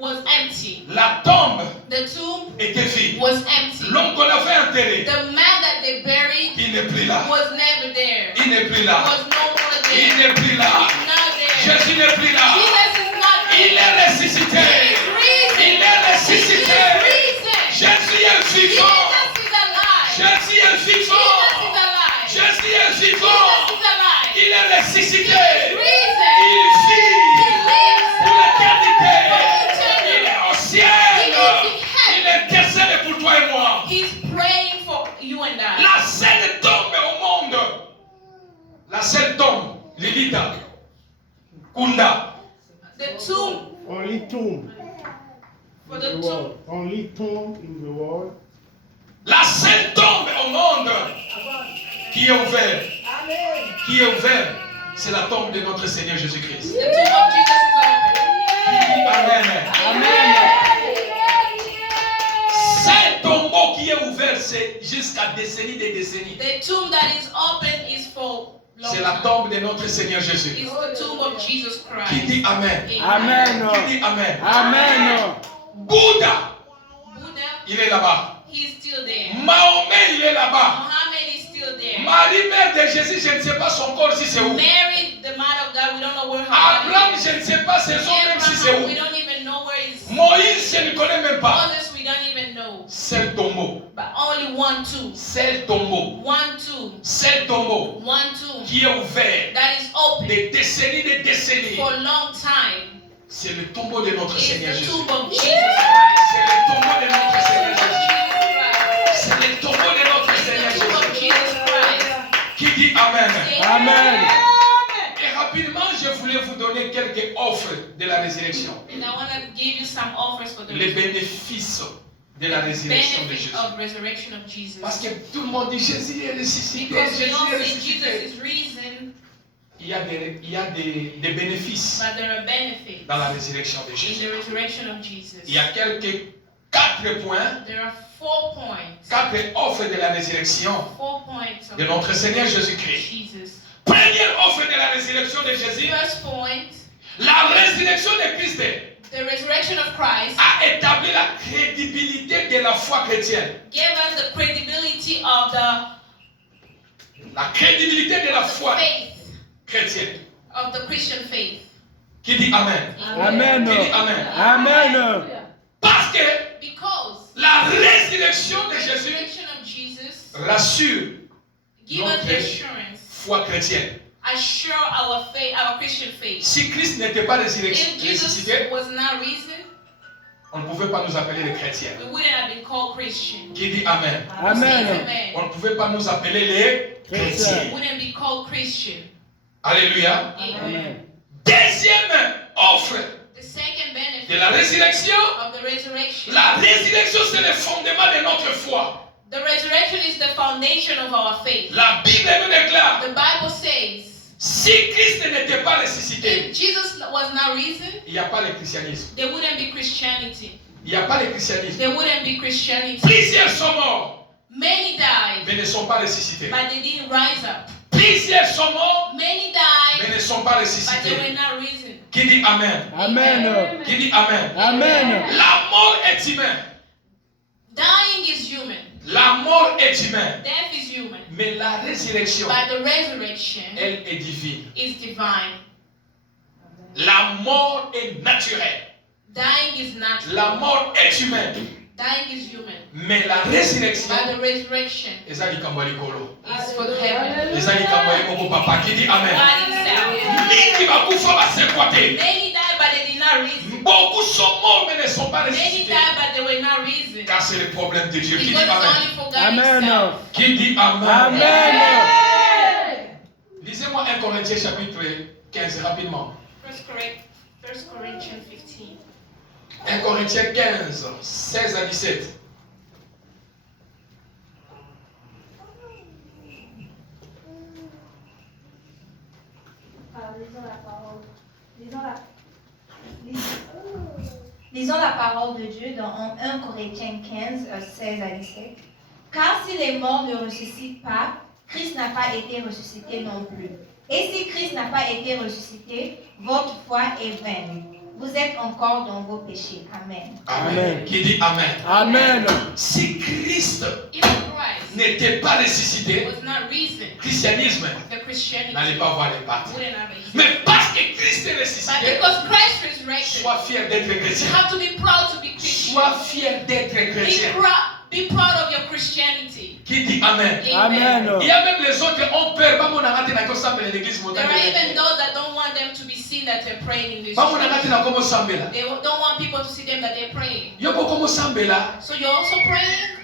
was empty. La tombe The tomb était vide. was empty. L'homme qu'on avait enterré, The man that they buried il n'est plus là. was never there. Il n'est plus He là. was no more Il there. n'est plus là. He's not there. Jésus n'est plus là. Jesus is not Il there. est ressuscité. He's risen. Il est He ressuscité. is risen. Jésus est Jesus vivant. is alive. Jésus est Jesus vivant. is alive. Jésus est vivant. Jesus is alive. Il est ressuscité. He is risen. Il vit He lives pour l'éternité. for Il eternity. est au ciel. He is in Il heaven. intercède pour toi et moi. He's praying for you and I. La seule tombe au monde. La seule tombe. Lilita. Kunda. The tomb, Only tomb for in the the tomb, world. Only tomb in the world. La seule tombe au monde qui est ouverte. Qui est ouverte. C'est la tombe de notre Seigneur Jésus-Christ. the tomb of Jesus is open. Amen. Amen. Seul tombeau qui est ouvert, c'est jusqu'à décennies des décennies. The tomb that is open is for long C'est la time. tombe de notre Seigneur Jésus. It's the tomb of Jesus Qui Christ. dit Amen? Amen. Qui dit Amen? Amen. Bouddha, Buddha, il est là-bas. he's still there. Mahomet, il est là-bas. Muhammad is still there. Marie, mère de Jésus, je ne sais pas son corps si c'est où. Mary, the mother of God, we don't know where her body Abraham, is. je ne sais pas ses os même si c'est Abraham, we où. don't even know where he's. Moïse, je ne connais même pas. Moses, we don't even know. Seul tombeau. But only one tomb. Seul tombeau. One tomb. Seul tombeau One tomb qui est ouvert that is open des décennies. for a long time. C'est le tombeau de notre It's Seigneur the Jésus. tomb of Jesus Christ. C'est le tombeau de notre Seigneur The Jésus. tomb of Jesus C'est le tombeau de notre Christ. Seigneur It's the tomb of Jésus. Jesus Christ. Qui dit Amen? Amen. Et rapidement, je voulais vous donner quelques offres de la résurrection. And I want to give you some offers for the Les bénéfices de la résurrection de benefit Jésus. of resurrection of Jesus. Parce que tout le monde dit Jésus est ressuscité, Because we Jésus don't est say Jesus ressuscité. is risen, Il y a des bénéfices but there are benefits dans la résurrection de in Jésus. the resurrection of Jesus. Il y a quatre points, There are 4 points. 4 offres de la résurrection 4 points of de notre Seigneur Jésus-Christ. Jesus. Première offre de la résurrection de Jésus, First point, la résurrection de Christ the resurrection of Christ a établi la crédibilité de la foi chrétienne. gave us the credibility of the La crédibilité de la foi faith, chrétienne. of the Christian faith. Qui dit Amen? Amen. Qui dit Amen? Amen. Parce que Because la résurrection de the Jésus resurrection of Jesus rassure give us the notre assurance, foi chrétienne. assure our faith, our Christian faith. Si Christ n'était pas If Jesus ressuscité, was not risen, on ne pouvait pas nous appeler les chrétiens. we wouldn't have been called Christian. Qui dit Amen? Amen. Amen. On ne pouvait pas nous appeler les chrétiens. We wouldn't be called Christian. Alléluia. Amen. Deuxième offre The second benefit de la résurrection. of the resurrection. La résurrection, c'est le fondement de notre foi. The resurrection is the foundation of our faith. La Bible nous déclare, The Bible says, si Christ n'était pas ressuscité, if Jesus was not risen, il n'y a pas le christianisme. there wouldn't be Christianity. Il n'y a pas le christianisme. There wouldn't be Christianity. Plusieurs sont morts, Many died, mais ne sont pas ressuscités. but they didn't rise up. Plusieurs sont morts, Many mais died, ne sont pas but they were ressuscités. not risen. Qui dit Amen? Amen. Qui dit Amen? Amen. La mort est humaine. Dying is human. La mort est humaine. Death is human. Mais la résurrection, But the resurrection elle est divine. is divine. La mort est naturelle. Dying is natural. La mort est humaine. Dying is human. Mais la résurrection, But the resurrection eza likambo ya likolo. is for heaven. Eza likambo ya moko papa. Qui dit Amen? God himself. Mingi bakufa basekwa te. Many died, but they did not reason. Beaucoup sont morts mais ne sont pas Many ressuscités. died, but they were not reason. Car c'est le problème de Dieu. Qui dit Because it's Amen? only for God Amen. himself. Qui dit Amen? Amen. Lisez-moi 1 Corinthiens chapitre 15 rapidement. 1 Corinthians 15. 1 Corinthiens 15, 16 à 17. Lisons la parole. Lisons la parole de Dieu dans 1 Corinthiens 15, 16 à 17. Car si les morts ne ressuscitent pas, Christ n'a pas été ressuscité non plus. Et si Christ n'a pas été ressuscité, votre foi est vaine. Vous êtes encore dans vos péchés. Amen. Amen. Qui dit Amen? Amen. Si Christ If Christ n'était pas ressuscité, was not risen, christianisme the Christianity n'allait pas voir les pattes. wouldn't have existed. Mais parce que Christ est But ressuscité, because Christ resurrected, sois fier d'être you chrétien. have to be proud to be Christian. Sois fier d'être chrétien. Be proud of your Christianity. Qui dit Amen? Amen. Il y a même les gens qui ont peur. Pas mon arrêté dans l'église. There are even those that don't want them to be seen that they're praying in this Pas mon church. arrêté dans comment sambela. They don't want people to see them that they're praying. Yo comment sambela. So you're also praying?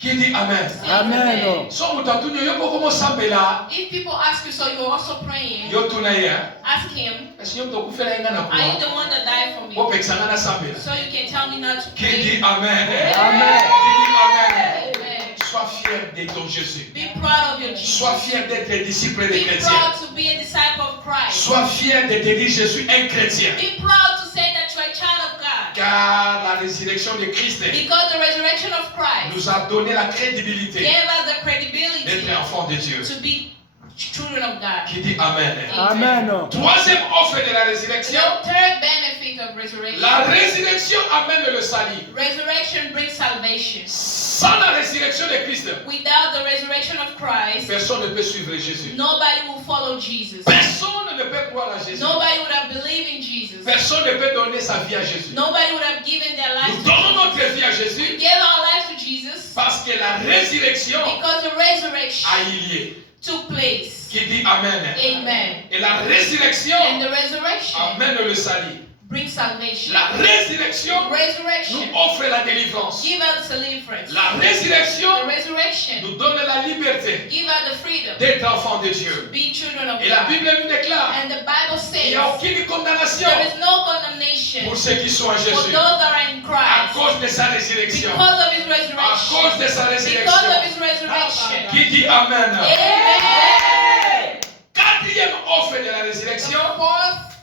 Qui dit Amen? Amen. So mutatu yo comment sambela. If people ask you, so you're also praying, Yo tunaye. ask him, Est-ce que yo mtokufela inga na are you kwa? the one that died for me? Wo pexanga na sambela. So you can tell me not to Qui pray. dit Amen? Amen. Qui dit Amen? Amen. Sois fier de ton Jésus. Be proud of your Jesus. Sois fier d'être disciple des Be chrétiens. proud to be a disciple of Christ. Sois fier de te dire je suis un chrétien. Be proud to say that you're a child of God. Car la résurrection de Christ Because the resurrection of Christ nous a donné la crédibilité gave us the credibility d'être enfants de Dieu. to be children of God. Qui dit Amen? Amen. Troisième offre de la résurrection. The third benefit of resurrection. La résurrection amène le salut. Resurrection brings salvation. Sans la résurrection de Christ, Without the resurrection of Christ, personne ne peut suivre Jésus. nobody will follow Jesus. Personne ne peut croire à Jésus. Nobody would have believed in Jesus. Personne ne peut donner sa vie à Jésus. Nobody would have given their life Nous to donnons Jesus. notre vie à We Jésus gave our lives to Jesus parce que la résurrection because the resurrection a eu lieu. took place. Qui dit Amen? Amen. Et la résurrection And the resurrection amène le salut. brings salvation. La résurrection nous Resurrection offre la délivrance. give us deliverance. La résurrection The resurrection nous donne la liberté give us the freedom d'être enfants de Dieu. to be children of Et la God. Bible nous déclare And the Bible il n'y a says aucune condamnation there is no condemnation pour ceux qui sont en for Jésus those that are in à Christ cause de sa résurrection. because of his À resurrection. cause de sa Because of résurrection. his resurrection. Qui dit Amen? Amen. Quatrième offre de la The résurrection. fourth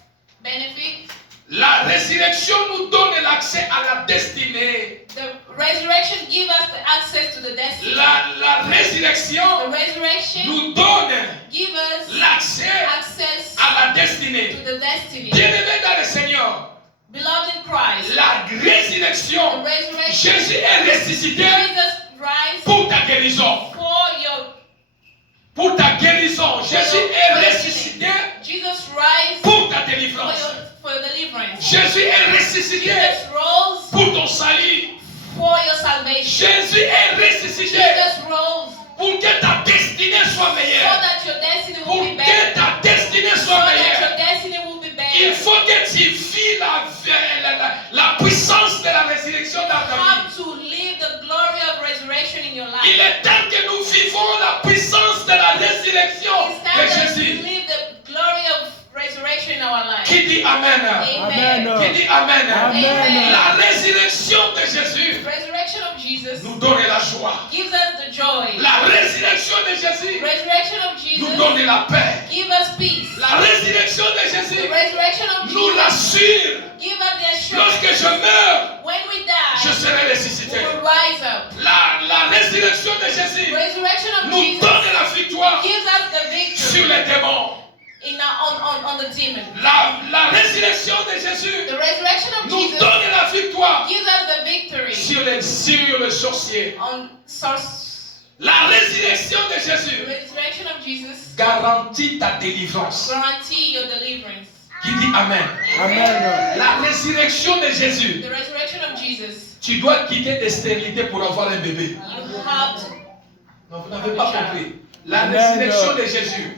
benefit, La résurrection nous donne l'accès à la destinée. the resurrection gives us the access to the destiny. La The résurrection resurrection nous donne gives us l'accès access à la to destinée. the destiny. Bien-aimés dans le Seigneur, Beloved in Christ, la the résurrection, resurrection, Jésus est ressuscité Jesus rise pour ta guérison. for your, Pour ta guérison, Jésus est ressuscité Jesus rise pour ta for délivrance. your deliverance. Jésus est ressuscité Jesus rose pour ton salut. for your salvation. Jésus est ressuscité Jesus rose pour que ta destinée soit so meilleure. that your destiny will Pour be que better. ta destinée So soit that meilleure. your destiny will be Il better. faut que tu vis la puissance de la résurrection dans ta You vie. have to live the glory of resurrection in your life. Il est temps que nous vivons la puissance de la résurrection It's de time that we Jésus. live the glory of resurrection in our life. Qui dit Amen? Amen. Qui dit Amen? Amen. La résurrection de Jésus Resurrection of Jesus nous donne la joie. gives us the joy. La résurrection de Jésus Resurrection of nous Jesus donne la paix. gives us peace. La résurrection de The Jésus resurrection of nous Jesus l'assure. gives us the Lorsque assurance je meurs, when we je die, serai we ressuscité. will rise up. La résurrection de Jésus Resurrection of nous Jesus donne la victoire gives us the sur victory les démons. on the demon. La résurrection de Jésus The resurrection of nous Jesus donne la victoire gives us the victory sur le sorcier. on source. La résurrection de The Jésus resurrection of Jesus garantit ta délivrance. guarantee your deliverance. Qui dit Amen? Amen. La résurrection de Jésus, The resurrection of Jesus, tu dois quitter tes stérilités pour avoir un bébé. you have to. Non, vous n'avez pas compris. La Amen. résurrection de Jésus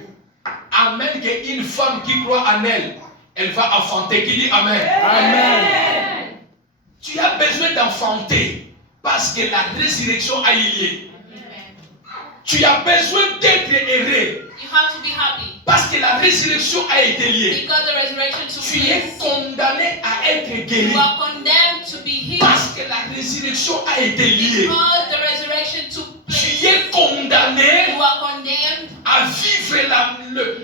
amène qu'une femme qui croit en elle, elle va enfanter. Qui dit Amen? Amen. Tu as besoin d'enfanter parce que la résurrection a eu lieu. Amen. Tu as besoin d'être heureux You have to be happy parce que la résurrection a été liée. because the resurrection took Tu es place. condamné à être guéri You are condemned to be healed parce que la résurrection a été liée. because the resurrection took Tu place. es condamné You are condemned à vivre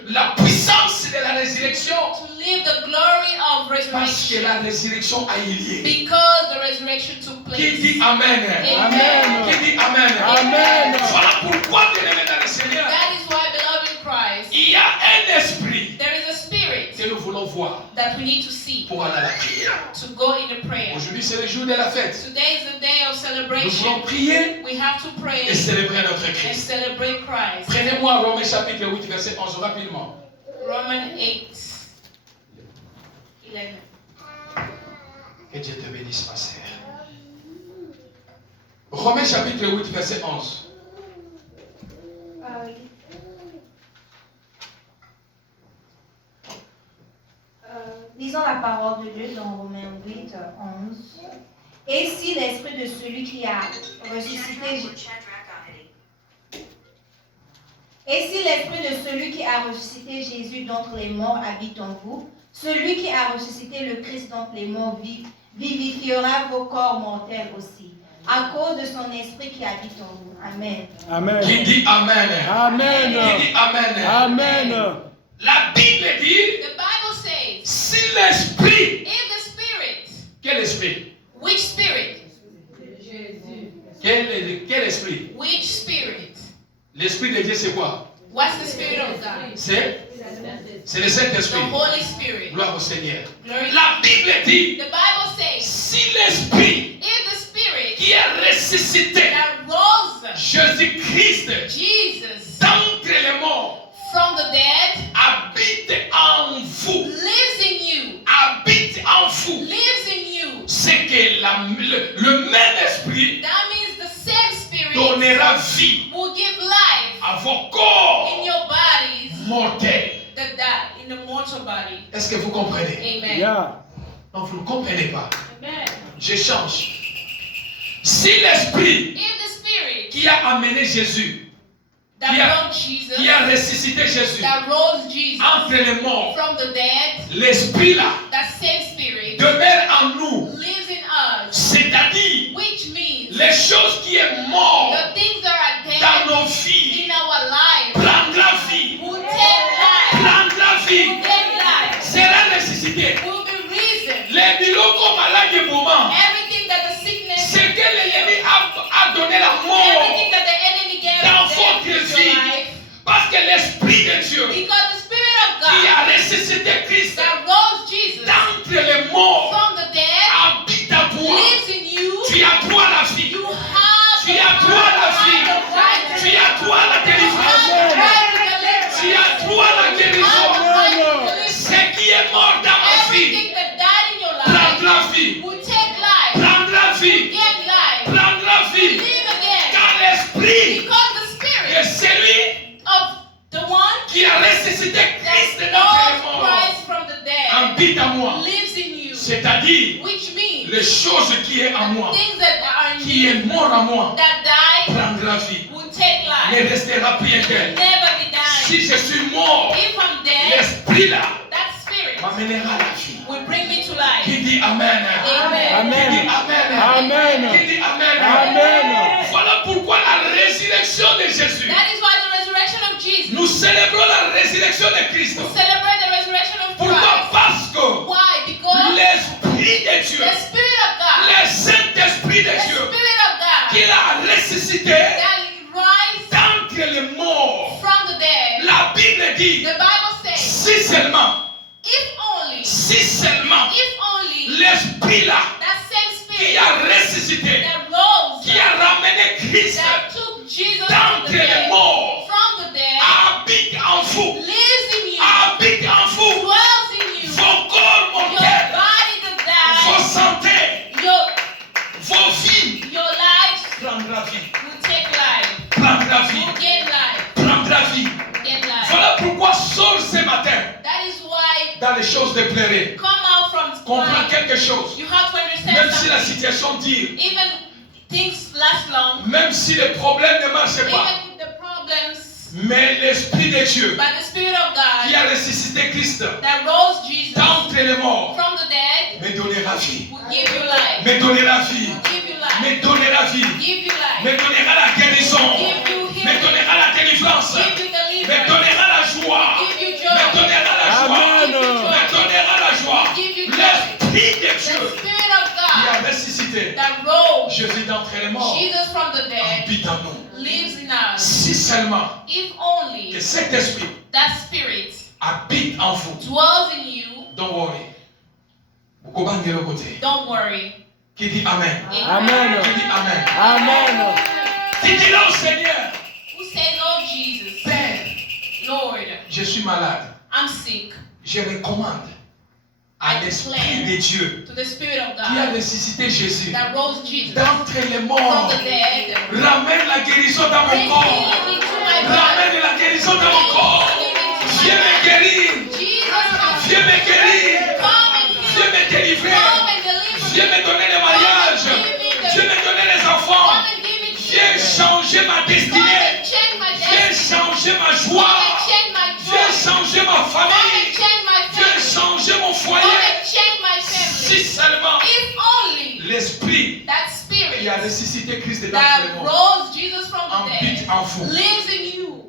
la puissance de la résurrection to live the glory of parce que resurrection la résurrection a eu lieu. because the resurrection took Qui place. dit Amen? Amen. Qui dit Amen? Amen. Voilà pourquoi, bien-aimés dans le Seigneur, That is why, beloved in Christ, il y a un esprit there is a spirit que nous voulons voir that we need to see pour aller à la prière. to go in the prayer. Aujourd'hui, c'est le jour de la fête. Today is the day of Nous voulons celebration. prier We have to pray et célébrer notre and Christ. celebrate Christ. Prenez-moi Romains chapitre 8, verset 11 rapidement. Romans 8, 11. Que Dieu te bénisse, ma sœur. Romains chapitre 8, verset 11. Lisons la parole de Dieu dans Romains 8, 11. Et si l'esprit de celui qui a ressuscité Jésus d'entre les morts habite en vous, celui qui a ressuscité le Christ d'entre les morts vivifiera vos corps mortels aussi, à cause de son esprit qui habite en vous. Amen. Amen. Qui dit Amen? Amen. Qui dit Amen? Amen. La Bible dit, The Bible says, si l'esprit, if the Spirit, quel esprit? which Spirit? Quel esprit? Which Spirit? L'esprit de Dieu c'est quoi? What's the Spirit of God? C'est le The Saint-Esprit. Holy Spirit. Gloire au Seigneur. Glory. La Bible dit, The Bible says, si l'esprit if the Spirit qui a ressuscité that rose Jésus-Christ Jesus d'entre les morts from the dead habite en vous, lives in you, habite en vous, lives in you, c'est que le même esprit that means the same Spirit donnera vie will give life à vos corps in your bodies mortels. that die, in the mortal body. Est-ce que vous comprenez? Amen. Yeah. Non, vous ne comprenez pas. Amen. Je change. Si l'esprit If the Spirit qui a amené Jésus, that qui a- brought Jesus, qui a ressuscité Jésus that rose Jesus entre les morts, from the dead, l'esprit là that same Spirit demeure en nous. lives in us, C'est-à-dire, which means les choses qui sont mortes the things that are dans dead nos vies in our lives prendra vie. will take life, Prendra vie. will get life, Sera ressuscité. will be risen. Les biloko malades du moment, Everything that the sickness, c'est que l'ennemi a donné la mort. everything that the enemy gave Dans death votre in your vie. life, Parce que l'Esprit de Dieu because the Spirit of qui a God ressuscité Christ that rose Jesus d'entre les morts from the dead habite à toi. lives in you. Tu as toi la vie. You have Tu as toi la vie. the right to Tu as toi la délivrance. Tu as toi la guérison. Ce qui est mort dans ma vie Everything that died in your life prendra vie. will take life, Prendra vie. get life, Prendra vie. live again. Car l'Esprit Because the de Spirit celui of the one qui a ressuscité Christ that d'entre les rose morts Christ from the dead habite à moi. lives in you, C'est-à-dire, which means les choses qui est en moi, things that are in qui est you mort en moi, that die prendra vie. will take Ne life, restera plus will éternel. never be dying. Si je suis mort, If I'm dead, l'Esprit là that Spirit m'amènera à la vie. will bring me to life. Qui dit Amen? Amen. Qui dit Amen. Amen? Amen. Qui dit Amen? Amen. Voilà pourquoi la résurrection de Jésus. That is why the resurrection of Jesus. Nous célébrons la résurrection de Christ. We celebrate the resurrection of Pourquoi? Christ. Parce que Why? Because l'Esprit de Dieu, the Spirit of God, le Saint-Esprit de the Dieu, Spirit of God, qu'il a ressuscité that rise d'entre les morts. from the dead. La Bible dit, The Bible says, si seulement, if only l'Esprit là, that same qui Spirit a ressuscité, that rose, qui a ramené Christ that took Jesus from d'entre the les dead, morts, habite en vous, lives in you, habite en vous, dwells in you. vos corps Your mortels, body that vos dies, santé, vos vies, your lives prendra vie, will take life, prendra vie, will get life, prendra vie. get life. Voilà pourquoi sors ce matin That is why dans les choses de pleurer. come out from Comprends crying. quelque chose. You have to understand Même si la something. situation dure, Even things last long, même si les problèmes ne marchent pas, even if the problems, mais l'Esprit de Dieu but the Spirit of qui God a ressuscité Christ that rose Jesus d'entre les morts from the dead me donnera vie, will give you life, me donnera vie, will give you life, me donnera vie, give you me life, donnera la guérison, give you me healing, donnera la délivrance, give you me deliverance, donnera la joie, give you me joy, donnera la joie, Amen. me donnera la joie. give you joy. L'Esprit de The Dieu Spirit of qui a God ressuscité that rose Jésus d'entre les morts Jesus from the dead habite en nous. lives in us. Si seulement If que only cet esprit that Spirit habite en vous, dwells in you, don't worry. Vous comprenez le côté. don't worry. Qui dit Amen? Amen. Qui dit Amen? Amen. Qui dit là au Seigneur, Who says, oh Jesus, Père, Lord, je suis malade. I'm sick. Je recommande à l'Esprit de Dieu to the Spirit of qui a God ressuscité Jésus that rose Jesus d'entre les from morts. the dead. Ramène la guérison dans mon Bring corps. healing into my body. Ramène la guérison dans mon corps. Viens me guérir. Jesus, come Viens me guérir. and Viens heal. me délivrer. Come and deliver Viens me. me donner les mariages. Viens me donner les enfants. Come and give me Viens children. changer ma Come destinée. and change my Viens destiny. changer ma Come and joie. change my Viens joy. changer ma Come and famille. change my Viens family. changer mon Come foyer. and change my Si family. seulement If only l'Esprit that qui a spirit ressuscité Christ de d'entre les that morts rose Jesus from the habite dead en vous. lives in you.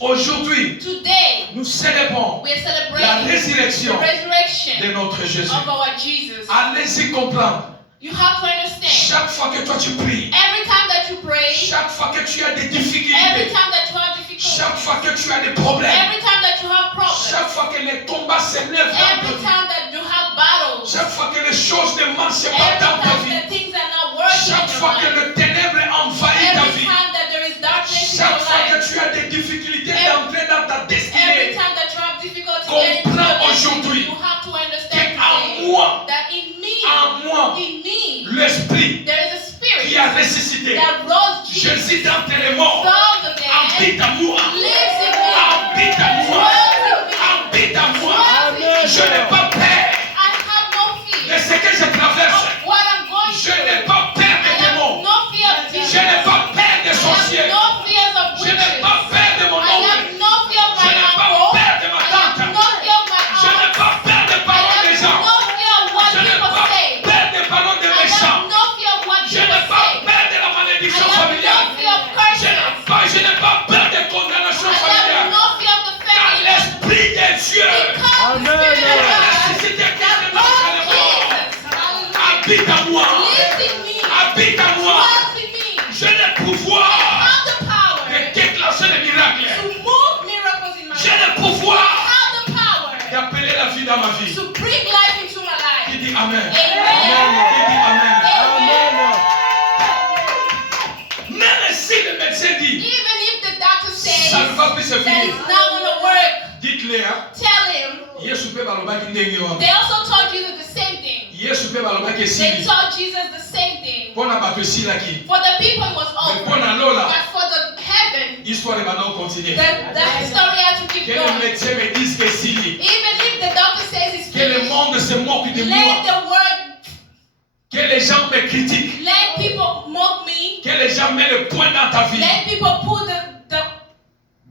Aujourd'hui, Today, nous célébrons we're la celebrating the résurrection resurrection de notre Jésus. of our Jesus. Allez-y comprendre. You have to understand, Chaque fois que toi tu pries, every time that you pray, chaque fois que tu as des every difficultés, time that you have difficulties, chaque fois que tu as des problèmes, every time that you have chaque problems, fois que les combats s'élèvent dans every ta vie, time that you have battles, chaque fois que les choses ne marchent every pas dans ta time vie, that things are not working chaque in your fois que life, le ténèbre envahit ta every vie, time that there is darkness in chaque your fois que life, tu as des difficultés Every- d'entrer dans ta every destinée, time that you have difficulty getting to comprends your aujourd'hui destiny, you have to que understand en today moi, that in en me, l'Esprit there is a spirit qui a ressuscité that rose Jesus Jésus d'entre les morts from the dead, habite à moi, lives in me, habite à moi, dwells in me. habite à moi. Amen. Je n'ai pas peur I have no de fear ce que je traverse. of what I'm going Je through. n'ai pas peur I des have démons. no fear of Je demons. n'ai pas peur des I sorciers. have no fears of Je n'ai witches. pas peur de mon I oncle. have no fear of Je my n'ai pas uncle. peur de ma I tante. have no fear of my Je n'ai aunt. pas peur des I paroles des have gens. no fear of what Je n'ai people pas say. peur des paroles des I méchants. have no fear of what Je people n'ai pas say. peur de la I malédiction have familiale. no fear of curses. Je n'ai pas peur des condamnations I have familiales. no fear of the Car family. l'Esprit de Dieu Because the Amen. Spirit of a God ressuscité Christ that de d'entre les rose morts Jesus, hallelujah, habite à moi. lives in me, Habite à moi. dwells in me. Je n'ai pouvoir Have the de power déclencher les miracles. to move miracles in my J'ai life. le pouvoir Have the power d'appeler la vie dans ma vie. to bring life into my Qui life. dit Amen? Qui Amen. dit Amen? Amen. Même si le médecin dit Even if the doctor says ça ne va plus se that finir, it's not going to work, dites-le. Hein? tell him. Yesu pe balobaki ndenge wana. They also told Jesus the same thing. Yesu pe balobaki They esili. told Jesus the same thing. Mpo na bato esilaki. For the people it was Mais over. mpo na lola, But for the heaven, histoire ebanda kocontinue. that story had to keep Que le going. médecin me dise que esili. Even if the doctor says it's Que le finished, monde se moque de let moi. the word, Que les gens me critiquent. let people mock me. Que les gens mettent le point dans ta vie. Let people put the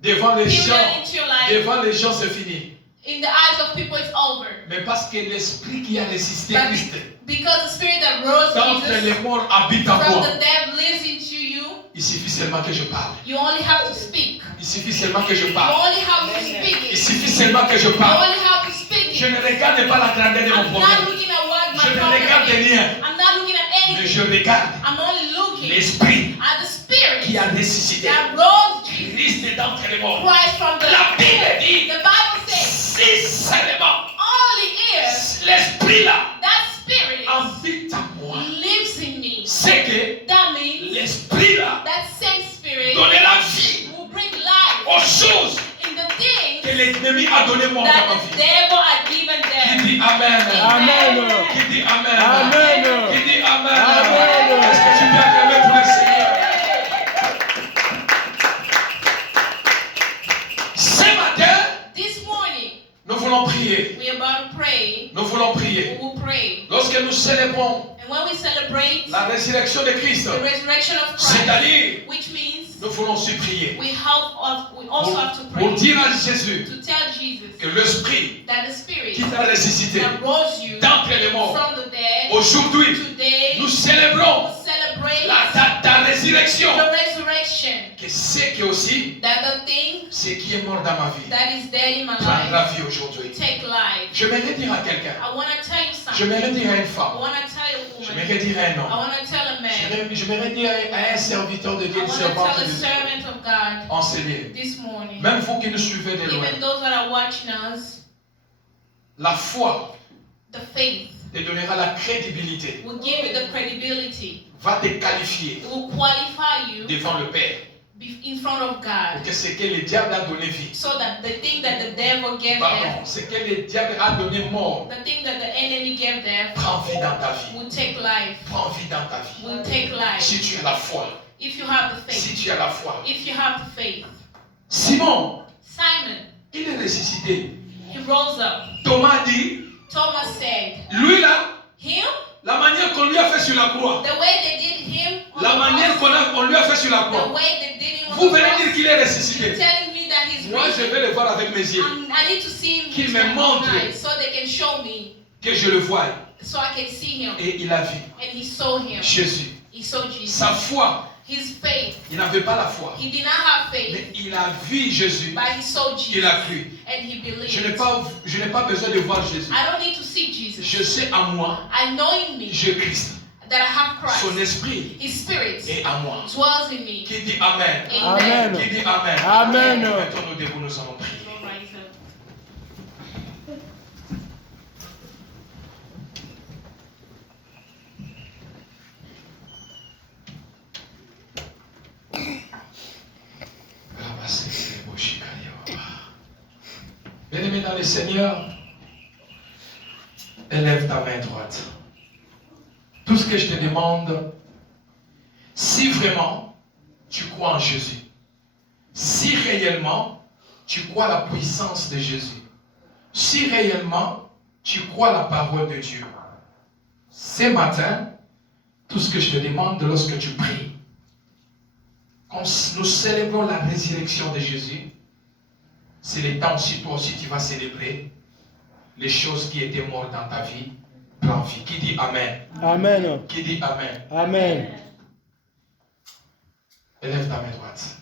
Devant les period gens, into your life. devant les gens c'est fini. In the eyes of people, it's over. Mais parce que l'esprit qui a résisté But Christ because the spirit that rose d'entre les Jesus morts habite en from moi. the dead lives into you, Il suffit seulement que je parle. you only have to speak. Il suffit seulement que je You parle. only have to speak Il it. suffit seulement que je You parle. only have to speak Je it. ne regarde pas la grandeur de mon I'm not problème. looking at what Je my ne problem regarde is. rien. I'm not looking at Mais anything. je regarde I'm only looking l'esprit at the spirit qui a ressuscité that rose Jesus Christ d'entre les morts. Christ from the La Bible dead. dit, The Bible says si seulement only if l'esprit là that spirit habite en moi, lives in me. c'est que That means l'esprit là that same spirit donne la vie will bring life aux choses in the things que l'ennemi a donné moi dans that ma the vie. devil had given Qui them. dit Amen? Amen. Qui dit Amen? Amen. Qui dit Amen? Amen. Est-ce que tu peux acclamer pour le Seigneur? Ce matin, This morning, nous voulons prier. we are about to pray. Nous voulons We prier. will pray. Lorsque nous célébrons And when we celebrate la résurrection de Christ, the resurrection of Christ, c'est-à-dire, which means nous voulons aussi prier we also have to pour pray dire à Jésus to tell Jesus que l'Esprit that the spirit qui t'a ressuscité that rose you d'entre les morts, from the dead aujourd'hui, today nous célébrons will celebrate la date de la résurrection. the resurrection, Que c'est que aussi, that the thing ce qui est mort dans ma vie, that is dead in my prendra life vie aujourd'hui. take life. Je vais dire à quelqu'un, I want to tell you je something. vais dire à une I femme, want to tell a je woman. vais dire à un I homme, want to tell a man. je vais dire à un serviteur de I Dieu, want une to servante tell a de Dieu, servant of God enseigner. this morning. Même vous qui nous suivez de loin, Even those that are watching us, la foi the faith te donnera la crédibilité, will give you the credibility. va te qualifier It will qualify you devant le Père. in front of God. Que ce que le diable a donné vie. So that the thing that the devil gave Pardon, them, ce que le diable a donné mort, the thing that the enemy gave them, prend vie dans ta vie. will take life. Prends vie dans ta vie. Will take life. Si tu as la foi. If you have the Si faith. tu as la foi. If you have the faith. Simon, Simon, il est ressuscité. he rose up. Thomas dit, Thomas said, lui là, him, la manière qu'on lui a fait sur la croix, the way they did him, on la the manière cross, qu'on lui a fait sur la the croix, way they did him on vous the venez cross, dire qu'il est ressuscité. you're telling me that he's Moi, je risen. vais le voir avec mes yeux, I need to see him Qu'il with me my own montre. eyes so they can show me, que je le voie. so I can see him. Et il a vu And he saw him. Jésus. He saw Jesus. Sa foi, His faith. il n'avait pas la foi, He did not have faith, mais il a vu Jésus, but he saw il Jesus. a cru. And he believed. Je n'ai pas besoin de voir Jésus. I don't need to see Jesus. Je sais en moi, I know in me j'ai Christ. that I have Son Christ. esprit His spirit est en moi. dwells in me. Qui dit Amen? Amen. Qui dit Amen? Amen. Mettons-nous debout, nous allons prier. Don't rise up. Bien-aimé dans le Seigneur, élève ta main droite. Tout ce que je te demande, si vraiment tu crois en Jésus, si réellement tu crois la puissance de Jésus, si réellement tu crois la parole de Dieu, ce matin, tout ce que je te demande lorsque tu pries, quand nous célébrons la résurrection de Jésus, c'est le temps aussi, toi aussi, tu vas célébrer les choses qui étaient mortes dans ta vie. Prends vie. Qui dit Amen? Amen. Qui dit Amen? Amen. Élève ta main droite.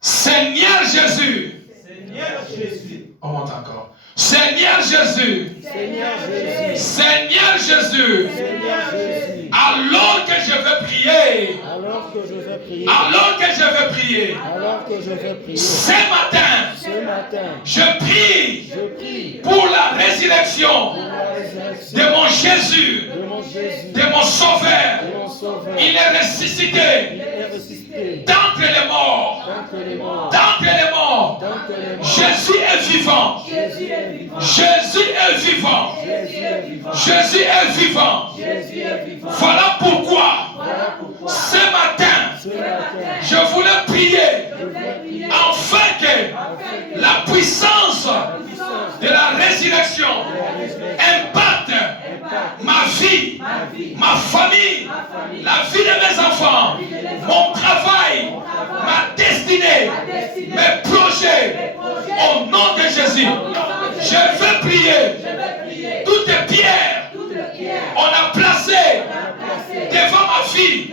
Seigneur Jésus. Seigneur Jésus. On monte encore. Seigneur Jésus. Seigneur Jésus. Seigneur Jésus. Seigneur Jésus. Alors que je veux prier. Alors que je vais prier. Alors que je veux prier. Alors que je vais prier. Ce matin. Ce matin. Je prie Je prie pour la résurrection pour la résurrection de mon Jésus, de mon Jésus, de mon Sauveur. de mon Sauveur. Il est ressuscité Il est ressuscité d'entre les morts. d'entre les morts. D'entre les morts. D'entre les morts. Jésus est vivant. Jésus est vivant. Jésus est vivant. Jésus est vivant. Jésus est vivant. Jésus est vivant. Voilà pourquoi Voilà pourquoi ce matin, ce matin, je voulais prier je vais prier afin que la puissance de la résurrection impacte ma vie, ma famille, la vie de mes enfants, mon travail, ma destinée, mes projets. Au nom de Jésus, je veux prier. Toutes les pierres on a placé devant ma vie,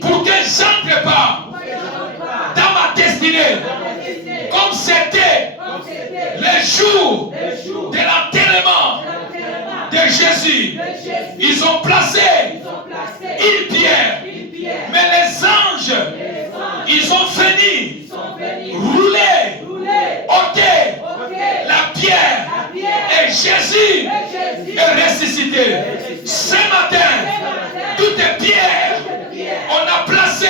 pour que j'entre pas dans ma destinée, comme c'était le jour de l'enterrement de Jésus. Ils ont placé une pierre, mais les anges, ils ont venu rouler, ôter la pierre, et Jésus est ressuscité. Ce matin, toutes les pierres on a placé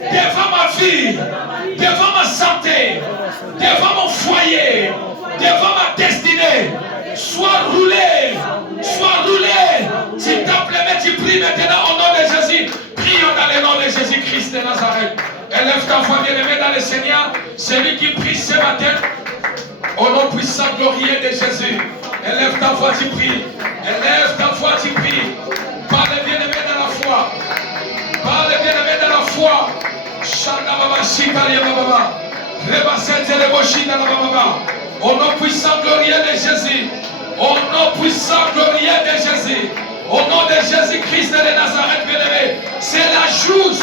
devant ma vie, devant ma santé, devant mon foyer, devant ma destinée, sois roulé. S'il te plaît, mais tu pries maintenant au nom de Jésus. Prions dans le nom de Jésus-Christ de Nazareth. Élève ta voix bien-aimée dans le Seigneur. Celui qui prie ce matin, au nom puissant glorieux de Jésus. Élève ta voix, tu pries. Élève ta voix, tu pries. Parle bien-aimé dans la foi. Parle bien-aimé dans la foi. Shanda baba shikaria baba. Reba sente rebo shinda baba. Au nom puissant glorieux de Jésus. Au nom puissant glorieux de Jésus. Au nom de Jésus-Christ de Nazareth, bien-aimé. C'est le jour de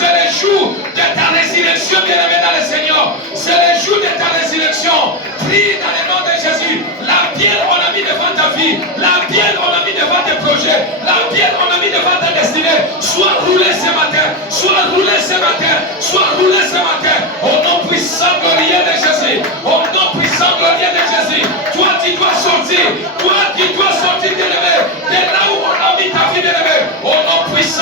ta résurrection, bien-aimé dans le Seigneur. C'est le jour de ta résurrection. Prie dans le nom de Jésus. La pierre, on a mis devant ta vie. La pierre, on a mis devant tes projets. La pierre, on a mis devant ta destinée. Sois roulé ce matin. Sois roulé ce matin. Sois roulé ce matin. Au nom puissant, glorieux de Jésus. Au nom puissant, glorieux de Jésus. Toi, tu dois sortir. Toi, tu dois sortir, bien-aimé. De là où on a mis ta vie, bien-aimé. Au nom puissant.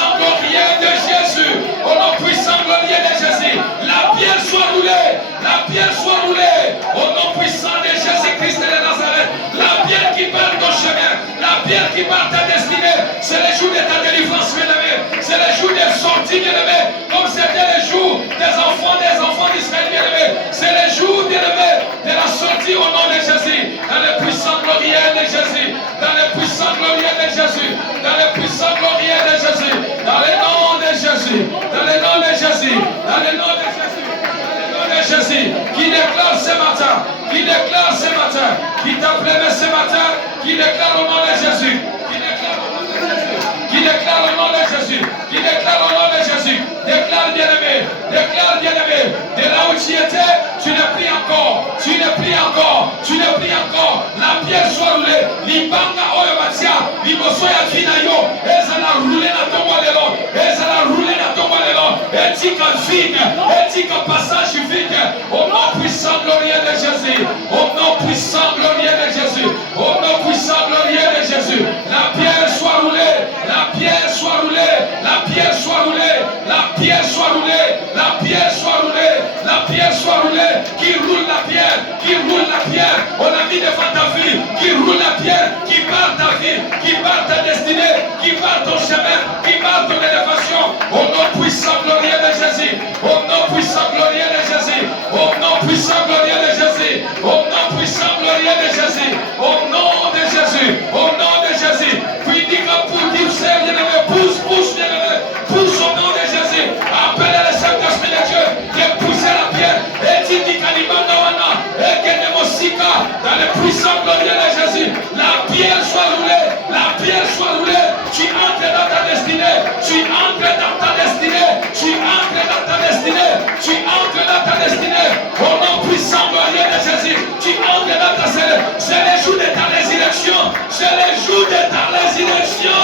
Dans le nom de Jésus. Dans le nom de Jésus. Qui déclare ce matin. Qui déclare ce matin. Qui t'a pleuré ce matin. Qui déclare au nom de Jésus. Qui déclare au nom de Jésus. Qui déclare au nom de Jésus. Qui déclare au nom de Jésus. Déclare bien-aimé. Déclare bien-aimé. De là où tu étais, tu ne pries encore. Tu ne pries encore. Tu ne pries encore. La pierre soit roulée. Libanga oyo batia. Liboso ya fina yo. Ezala roulé na tombo lelo. Ezala roulé na tombo lelo. Etika vide. Etika passage vide. Au nom puissant glorieux de Jésus. Au nom puissant glorieux de Jésus. Au nom puissant glorieux de Jésus. La pierre soit roulée. La pierre soit roulée. La pierre soit roulée. La pierre soit roulée. La pierre soit roulée. La pierre soit roulée. Qui roule la pierre. Qui roule la pierre. On a mis devant ta vie. Qui roule la pierre. Qui part ta vie. Qui part ta destinée. Qui part ton chemin. Qui part ton élévation. Au nom puissant glorieux de Jésus. Au nom puissant glorieux de Jésus. Au nom puissant glorieux de Jésus. Au nom puissant glorieux de Jésus. Au nom de Jésus. Au nom de Jésus. Puis dis que pour dire c'est bien-aimé. Pousse bien-aimé. Pousse au nom de Jésus. Appelle le Saint-Esprit de Dieu. De pousser la pierre. Et tu dis qu'Animanawana. Et que Nemosika. Dans le puissant glorieux de Jésus. La pierre soit roulée. La pierre soit roulée. Tu entres dans ta destinée. Tu entres dans ta destinée. Tu entres dans ta destinée. Tu entres dans ta destinée. Au nom puissant glorieux de Jésus. Tu entres dans ta cellule. C'est le jour de ta résurrection. C'est le jour de ta résurrection.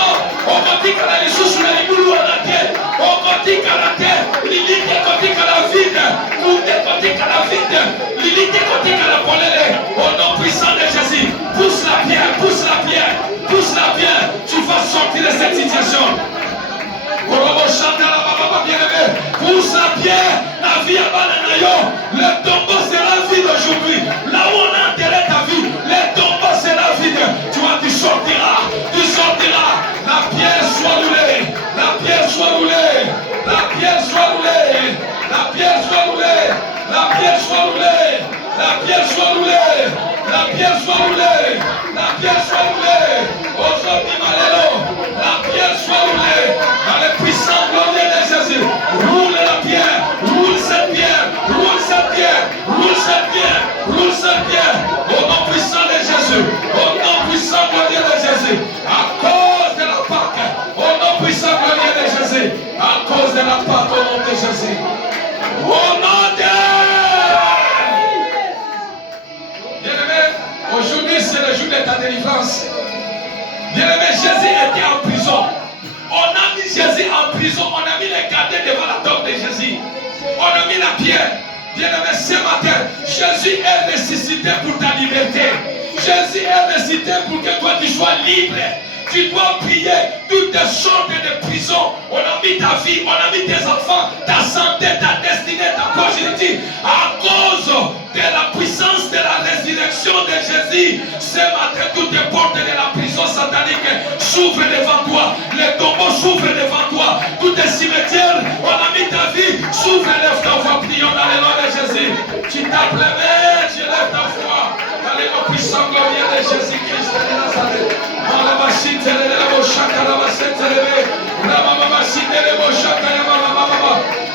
On dit qu'à la lisusu na libulu na terre. On dit qu'à la terre. L'ilité côté qu'à la vide. Coudé côté qu'à la vide. L'ilité côté qu'à la polele. Au nom puissant de Jésus. Pousse la pierre. Pousse la pierre. Pousse la pierre. Tu vas sortir de cette situation. Pousse la pierre, la vie à Bananayo. Le tombeau sera vide aujourd'hui. Là où on a enterré ta vie, le tombeau sera vide. Tu sortiras, tu sortiras. La pierre soit roulée, la pierre soit roulée, la pierre soit roulée, la pierre soit roulée, la pierre soit roulée, la pierre soit roulée, la pierre soit roulée, la pierre soit roulée. Aujourd'hui, Malélo, la pierre soit roulée. Dans le puissant glorieux de Jésus, roule la pierre, roule cette pierre, roule cette pierre, roule cette pierre, roule cette pierre. Au nom puissant de Jésus, au nom puissant glorieux de Jésus, à cause de la Pâque, au nom puissant glorieux de Jésus, à cause de la Pâque, au nom de Jésus, au nom de Bien-aimé, aujourd'hui c'est le jour de ta délivrance. Bien-aimé, Jésus était en prison. On a mis Jésus en prison. On a mis les gardés devant la tombe de Jésus. On a mis la pierre. Bien-aimé, ce matin, Jésus est ressuscité pour ta liberté. Jésus est ressuscité pour que toi tu sois libre. Tu dois prier toutes sortes de prisons. On a mis ta vie, on a mis tes enfants, ta santé, ta destinée, ta progéniture. À cause de la puissance de la résurrection de Jésus, ce matin, toutes les portes de la prison satanique s'ouvrent devant toi. Les tombeaux s'ouvrent devant toi. Tous les cimetières, on a mis ta vie, s'ouvre, lève ta voix, prions dans le nom de Jésus. Tu t'appelles, tu lèves ta voix. Dans le nom puissant glorieux de Jésus-Christ de Nazareth.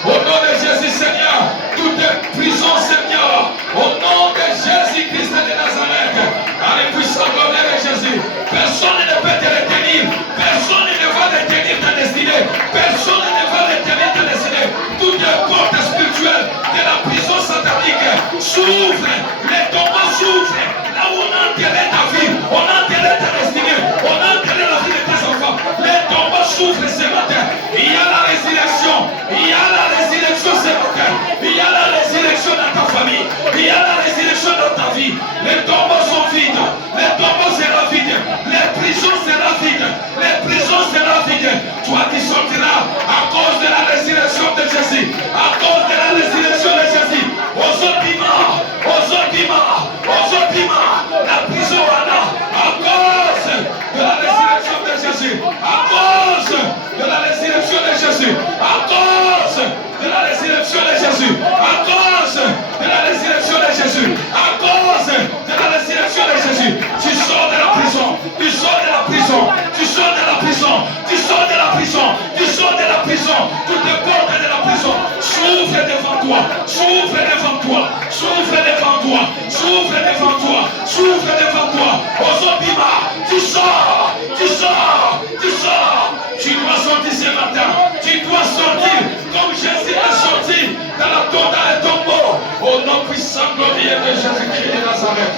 Au nom de Jésus, Seigneur, toutes les prisons, Seigneur, au nom de Jésus-Christ de Nazareth, dans le puissant glorieux de Jésus, personne ne peut te retenir, personne ne va retenir ta destinée, personne ne va retenir ta destinée. Toutes les portes spirituelles de la prison satanique s'ouvrent, les tombeaux s'ouvrent, là où on a enterré ta vie, on a enterré ta destinée, on a enterré la vie de tes enfants, les tombeaux s'ouvrent ce matin. Il y a la résurrection, il y a la résurrection ce matin, il y a la résurrection dans ta famille, il y a la résurrection dans ta vie. Les tombeaux sont vides, les tombeaux seront vides, les prisons seront vides, les prisons seront vides. Toi qui sortiras à cause de la résurrection de Jésus, à cause de la résurrection de Jésus. Aujourd'hui, la prison à cause de la résurrection de Jésus, à cause de la résurrection de Jésus, à cause de la résurrection de Jésus, à cause de la résurrection de Jésus, à cause de la résurrection de Jésus. Tu sors de la prison, tu sors de la prison, tu sors de la prison, tu sors de la prison, tu sors de la prison. Toutes les portes de la prison toi, s'ouvre devant toi, s'ouvre devant toi, s'ouvre devant toi, s'ouvre devant toi. Ozobima, tu sors, tu sors, tu sors. Tu dois sortir ce matin, tu dois sortir comme Jésus est sorti dans la totale tombeau. Au nom puissant glorieux de Jésus-Christ de Nazareth.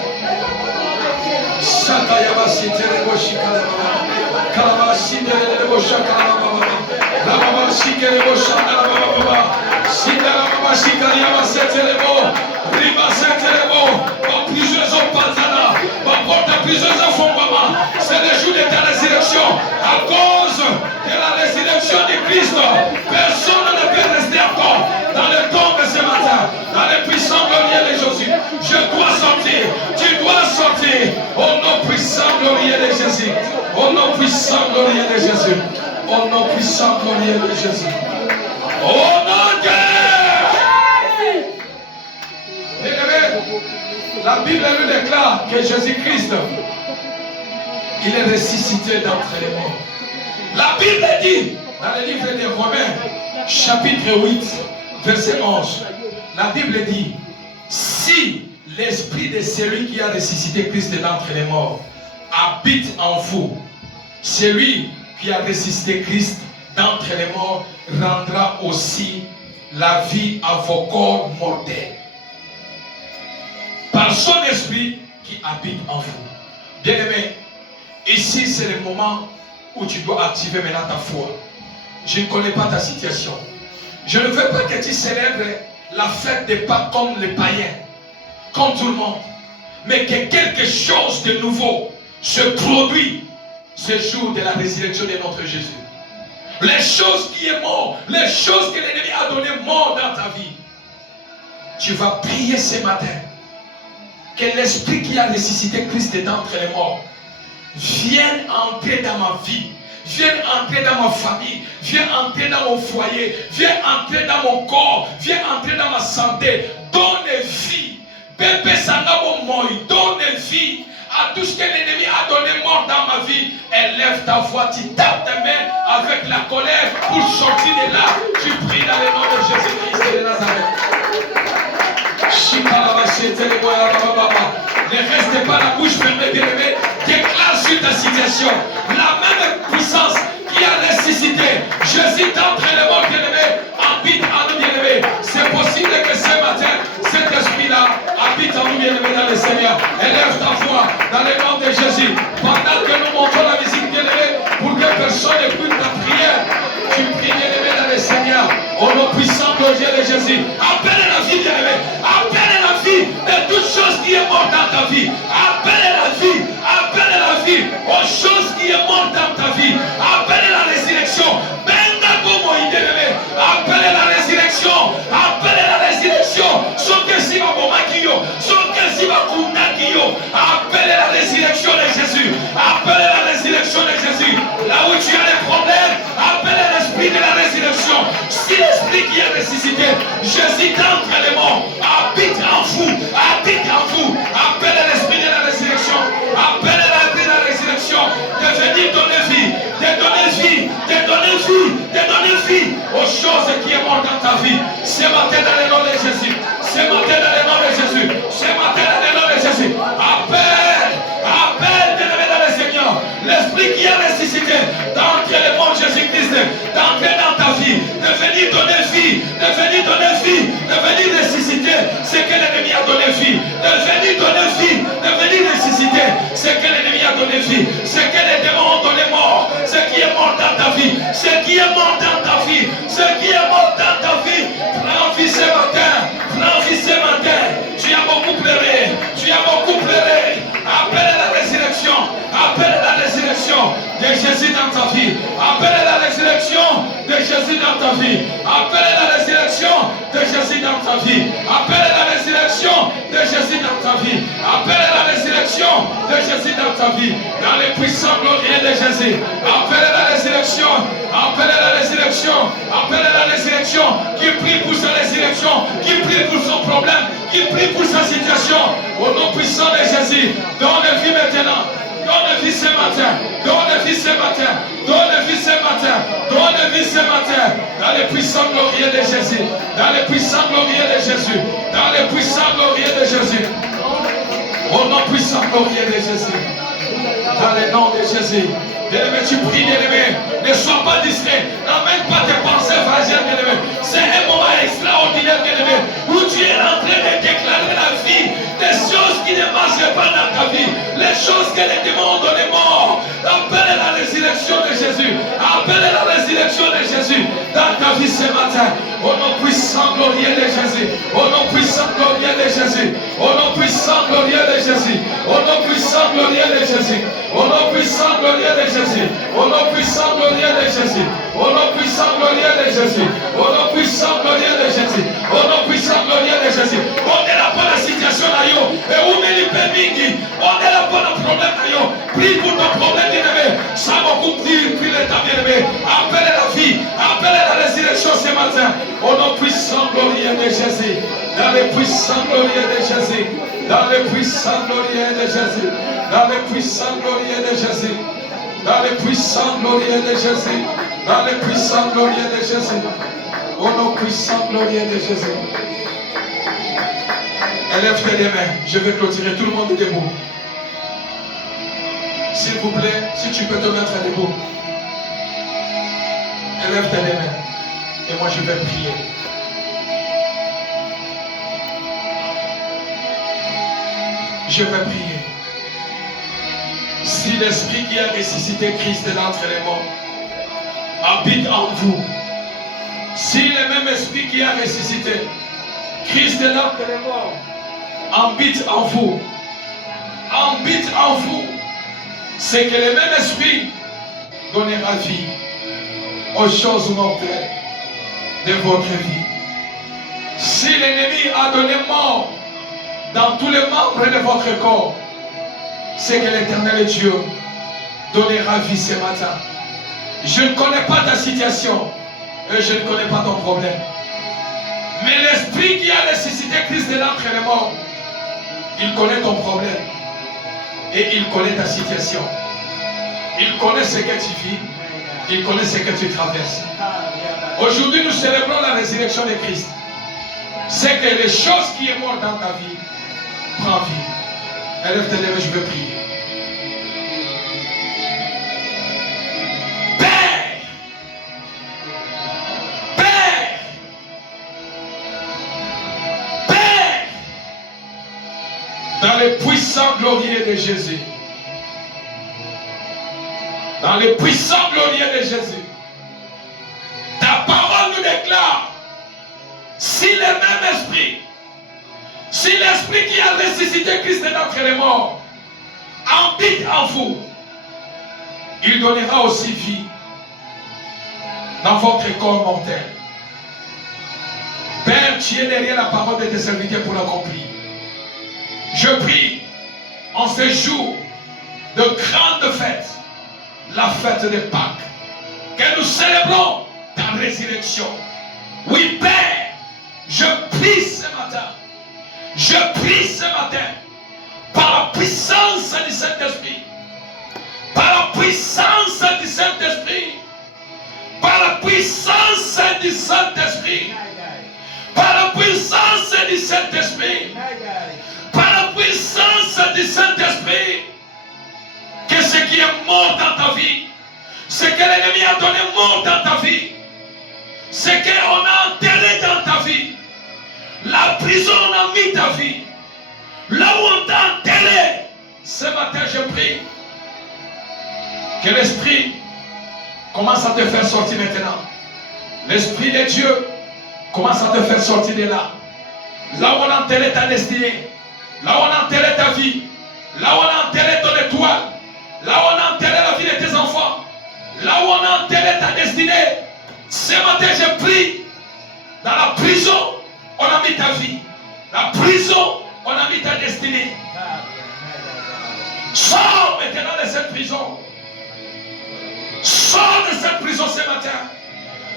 C'est le jour de ta résurrection. À cause de la résurrection de Christ, personne ne peut rester encore dans le tombe ce matin. Dans le puissant glorieux de Jésus, je dois sortir. Tu dois sortir. Au nom puissant glorieux de Jésus. Au nom puissant glorieux de Jésus. Au nom puissant glorieux de Jésus. Au nom de la Bible nous déclare que Jésus-Christ, il est ressuscité d'entre les morts. La Bible dit, dans le livre des Romains, chapitre 8, verset 11, la Bible dit, si l'esprit de celui qui a ressuscité Christ d'entre les morts habite en vous, celui qui a ressuscité Christ d'entre les morts rendra aussi la vie à vos corps mortels. Par son esprit qui habite en vous. Bien-aimé, ici c'est le moment où tu dois activer maintenant ta foi. Je ne connais pas ta situation. Je ne veux pas que tu célèbres la fête des Pâques comme les païens, comme tout le monde, mais que quelque chose de nouveau se produit ce jour de la résurrection de notre Jésus. Les choses qui est mort, les choses que l'ennemi a donné mort dans ta vie, tu vas prier ce matin que l'esprit qui a ressuscité Christ d'entre les morts vienne entrer dans ma vie, vienne entrer dans ma famille, vienne entrer dans mon foyer, vienne entrer dans mon corps, vienne entrer dans ma santé. Donne vie. Bébé Sanabo Moi, donne vie à tout ce que l'ennemi a donné mort dans ma vie. Élève ta voix, tu tapes tes mains avec la colère pour sortir de là. Tu pries dans le nom de Jésus-Christ de Nazareth. Ne reste pas la bouche fermée, bien-aimé. Déclare sur ta situation la même puissance qui a ressuscité Jésus d'entre les morts, bien-aimé, habite en nous, bien-aimé. C'est possible que ce matin, cet esprit-là habite en nous, bien-aimé, dans le Seigneur. Élève ta voix dans le nom de Jésus. Pendant que nous montons la musique, bien-aimé, pour que personne n'écoute ta prière, tu pries, bien-aimé, dans le Seigneur. Au nom puissant glorieux de Jésus. Appelle la vie, bien-aimé. Appelle la vie de toutes choses qui est morte dans ta vie. Appelle la vie. Appelle la vie aux choses qui est morte dans ta vie. Appelle la résurrection. Appelle la résurrection. Appelle la résurrection. Appelle la résurrection de Jésus. Appelle la résurrection de Jésus. Là où tu as des problèmes, appelle l'esprit de la résurrection. Si l'esprit qui est ressuscité, Jésus d'entre les morts, habite en vous. Habite en vous. Appelle l'esprit de la résurrection. Appelle l'esprit de la résurrection. De venir donner vie. De donner vie. De donner vie. De donner vie aux choses qui sont mortes dans ta vie. Ce matin dans le nom de Jésus. Ce matin dans le nom de Jésus. Ce matin dans le nom de Jésus. Appelle. Appelle dans le Seigneur. L'esprit qui est ressuscité d'entrer les morts Jésus-Christ. D'entrer dans ta vie. De venir donner vie. De venir donner vie. De venir ressusciter ce que l'ennemi a donné vie. De venir donner vie. De venir ressusciter ce que l'ennemi a donné vie. Ce que les démons ont donné mort. Ce qui est mort dans ta vie. Ce qui est mort dans ta vie. Ce qui est mort dans ta vie. Prends vie ce matin. Prends vie ce matin. Tu as beaucoup pleuré. Tu as beaucoup pleuré. Appelle la résurrection. Appelle la résurrection de Jésus dans ta vie. Appelle la résurrection de Jésus dans ta vie. Appelle la résurrection de Jésus dans ta vie. Appelle la résurrection de Jésus dans ta vie. Appelle la résurrection de Jésus dans ta vie. Dans les puissants glorieux de Jésus. Appelle la résurrection. Appelle la résurrection. Appelle la résurrection. Qui prie pour sa résurrection. Qui prie pour son problème. Qui prie pour sa situation. Au nom puissant de Jésus. Donne vie maintenant. Donne vie ce matin. Donne vie ce matin. Donne vie ce matin. Donne vie ce ce matin, dans les puissants glorieux de Jésus, dans les puissants glorieux de Jésus, dans les puissants glorieux de Jésus, au nom puissant glorieux de Jésus, dans le nom de Jésus. Bien-aimé, tu pries, bien-aimé. Ne sois pas distrait. N'amène pas tes pensées fragiles, bien-aimé. C'est un moment extraordinaire, bien-aimé, où tu es en train de déclarer la vie des choses qui ne marchent pas dans ta vie. Les choses que les démons ont donné mort. Appelle la résurrection de Jésus. Appelle la résurrection de Jésus dans ta vie ce matin. Au nom puissant glorieux de Jésus. Au nom puissant glorieux de Jésus. Au nom puissant glorieux de Jésus. Au nom puissant glorieux de Jésus. Au nom puissant glorieux de Jésus. Au nom puissant glorieux de Jésus. Au nom puissant glorieux de Jésus. Au nom puissant glorieux de Jésus. Au nom puissant glorieux de Jésus. On est là pour la situation là yo. Et où est le on est là pour le problème là yo. Prie pour ton problème, bien-aimé. Ça beaucoup prie le temps, bien-aimé. Appelle la vie. Appelle la résurrection ce matin. Au nom puissant glorieux de Jésus. Dans les puissants glorieux de Jésus. Dans les puissants glorieux de Jésus. Dans les puissants glorieux de Jésus. Dans les puissants glorieux de Jésus. Dans les puissants glorieux de Jésus. Au nom puissant glorieux de Jésus. Élève tes mains. Je vais clôturer. Tout le monde est debout. S'il vous plaît, si tu peux te mettre debout. Élève tes mains. Et moi je vais prier. Je vais prier. Si l'esprit qui a ressuscité Christ de l'entre les morts habite en vous, si le même esprit qui a ressuscité Christ de l'entre les morts habite en vous, c'est que le même esprit donnera vie aux choses mortelles de votre vie. Si l'ennemi a donné mort dans tous les membres de votre corps, c'est que l'Éternel Dieu donnera vie ce matin. Je ne connais pas ta situation et je ne connais pas ton problème. Mais l'esprit qui a ressuscité Christ de l'entre les morts, il connaît ton problème et il connaît ta situation. Il connaît ce que tu vis, il connaît ce que tu traverses. Aujourd'hui, nous célébrons la résurrection de Christ. C'est que les choses qui sont mortes dans ta vie prennent vie. Élève tes mains, je veux prier. Dans les puissants glorieux de Jésus. Dans les puissants glorieux de Jésus. Ta parole nous déclare, si le même esprit, si l'esprit qui a ressuscité Christ d'entre les morts habite en vous, il donnera aussi vie dans votre corps mortel. Père, tu es derrière la parole de tes serviteurs pour l'accomplir. Je prie en ce jour de grande fête, la fête de Pâques, que nous célébrons ta résurrection. Oui, Père, je prie ce matin, par la puissance du Saint-Esprit, par la puissance du Saint-Esprit, par la puissance du Saint-Esprit, par la puissance du Saint-Esprit, par la puissance du Saint-Esprit, que ce qui est mort dans ta vie, ce que l'ennemi a donné mort dans ta vie, ce qu'on a enterré dans ta vie, la prison a mis ta vie, là où on t'a enterré, ce matin je prie que l'Esprit commence à te faire sortir maintenant. L'Esprit de Dieu commence à te faire sortir de là. Là où on a enterré ta destinée, là où on a enterré ta vie, là où on a enterré ton étoile, là où on a enterré la vie de tes enfants, là où on a enterré ta destinée. Ce matin, je prie, dans la prison, on a mis ta vie. La prison, on a mis ta destinée. Sors maintenant de cette prison. Sors de cette prison ce matin.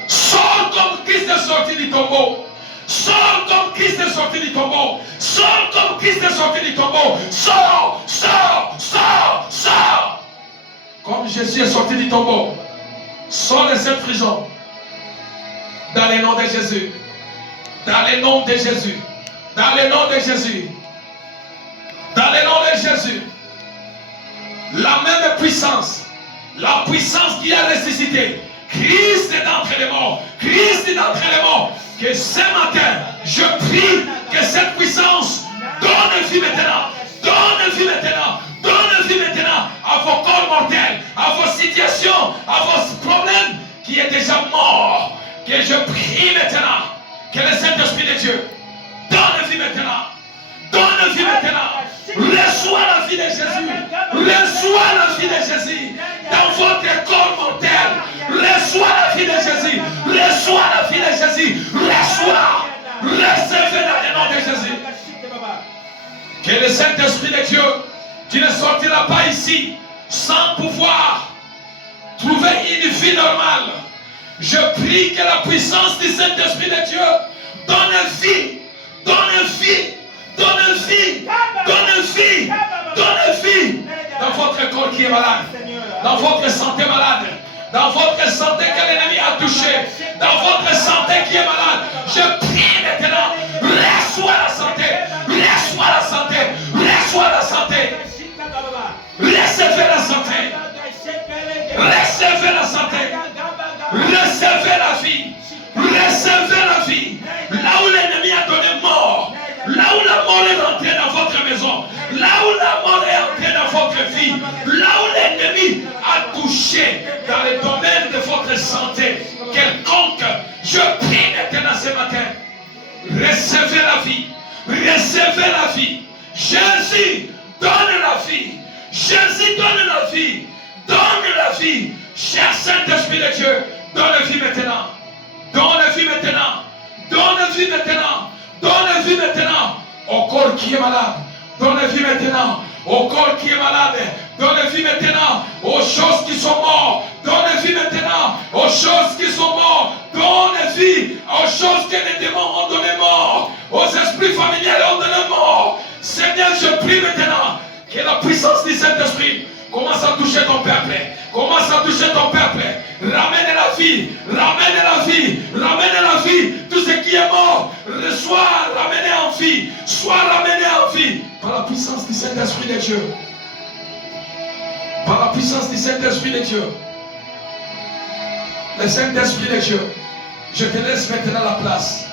Sors comme Christ est sorti du tombeau. Sors comme Christ est sorti du tombeau. Sors comme Christ est sorti du tombeau. Sors, sors, sors, sors. Comme Jésus est sorti du tombeau. Sors de cette prison. Dans le nom de Jésus. Dans le nom de Jésus. Dans le nom de Jésus. Dans le nom de Jésus. La même puissance. La puissance qui a ressuscité. Christ est d'entre les morts. Christ est d'entre les morts. Que ce matin, je prie que cette puissance donne vie maintenant. Donne vie maintenant. Donne vie maintenant à vos corps mortels, à vos situations, à vos problèmes qui est déjà mort. Que je prie maintenant que le Saint-Esprit de Dieu donne vie maintenant. Donne vie maintenant. Reçois la vie de Jésus. Reçois la vie de Jésus dans votre corps mortel. Reçois la vie de Jésus. Reçois la vie de Jésus. Reçois. Recevez dans le nom de Jésus. Que le Saint-Esprit de Dieu, tu ne sortiras pas ici sans pouvoir trouver une vie normale. Je prie que la puissance du Saint-Esprit de Dieu donne vie, donne vie, donne vie, donne vie, donne vie dans votre corps qui est malade, dans votre santé malade, dans votre santé que l'ennemi a touché, dans votre santé qui est malade. Je prie maintenant, reçois la santé, reçois la santé, reçois la santé, recevez la santé, recevez la santé, recevez la vie, recevez la vie. Là où l'ennemi a donné mort, là où la mort est rentrée dans votre maison, là où la mort est entrée dans votre vie, là où l'ennemi a touché dans le domaine de votre santé, quelconque, je prie maintenant ce matin, recevez la vie, recevez la vie. Jésus donne la vie, Jésus donne la vie, donne la vie. Cher Saint-Esprit de Dieu, donne la vie maintenant, donne la vie maintenant, donne la vie maintenant, donne la vie maintenant au corps qui est malade, donne la vie maintenant au corps qui est malade, donne la vie maintenant aux choses qui sont mortes, donne la vie maintenant aux choses qui sont mortes, donne la vie aux choses que les démons ont donné mort, aux esprits familiers ont donné mort. Seigneur, je prie maintenant que la puissance du Saint-Esprit commence à toucher ton peuple. Commence à toucher ton peuple. Ramène la vie. Ramène la vie. Ramène la vie. Tout ce qui est mort, soit ramené en vie. Soit ramené en vie. Par la puissance du Saint-Esprit de Dieu. Par la puissance du Saint-Esprit de Dieu. Le Saint-Esprit de Dieu. Je te laisse maintenant la place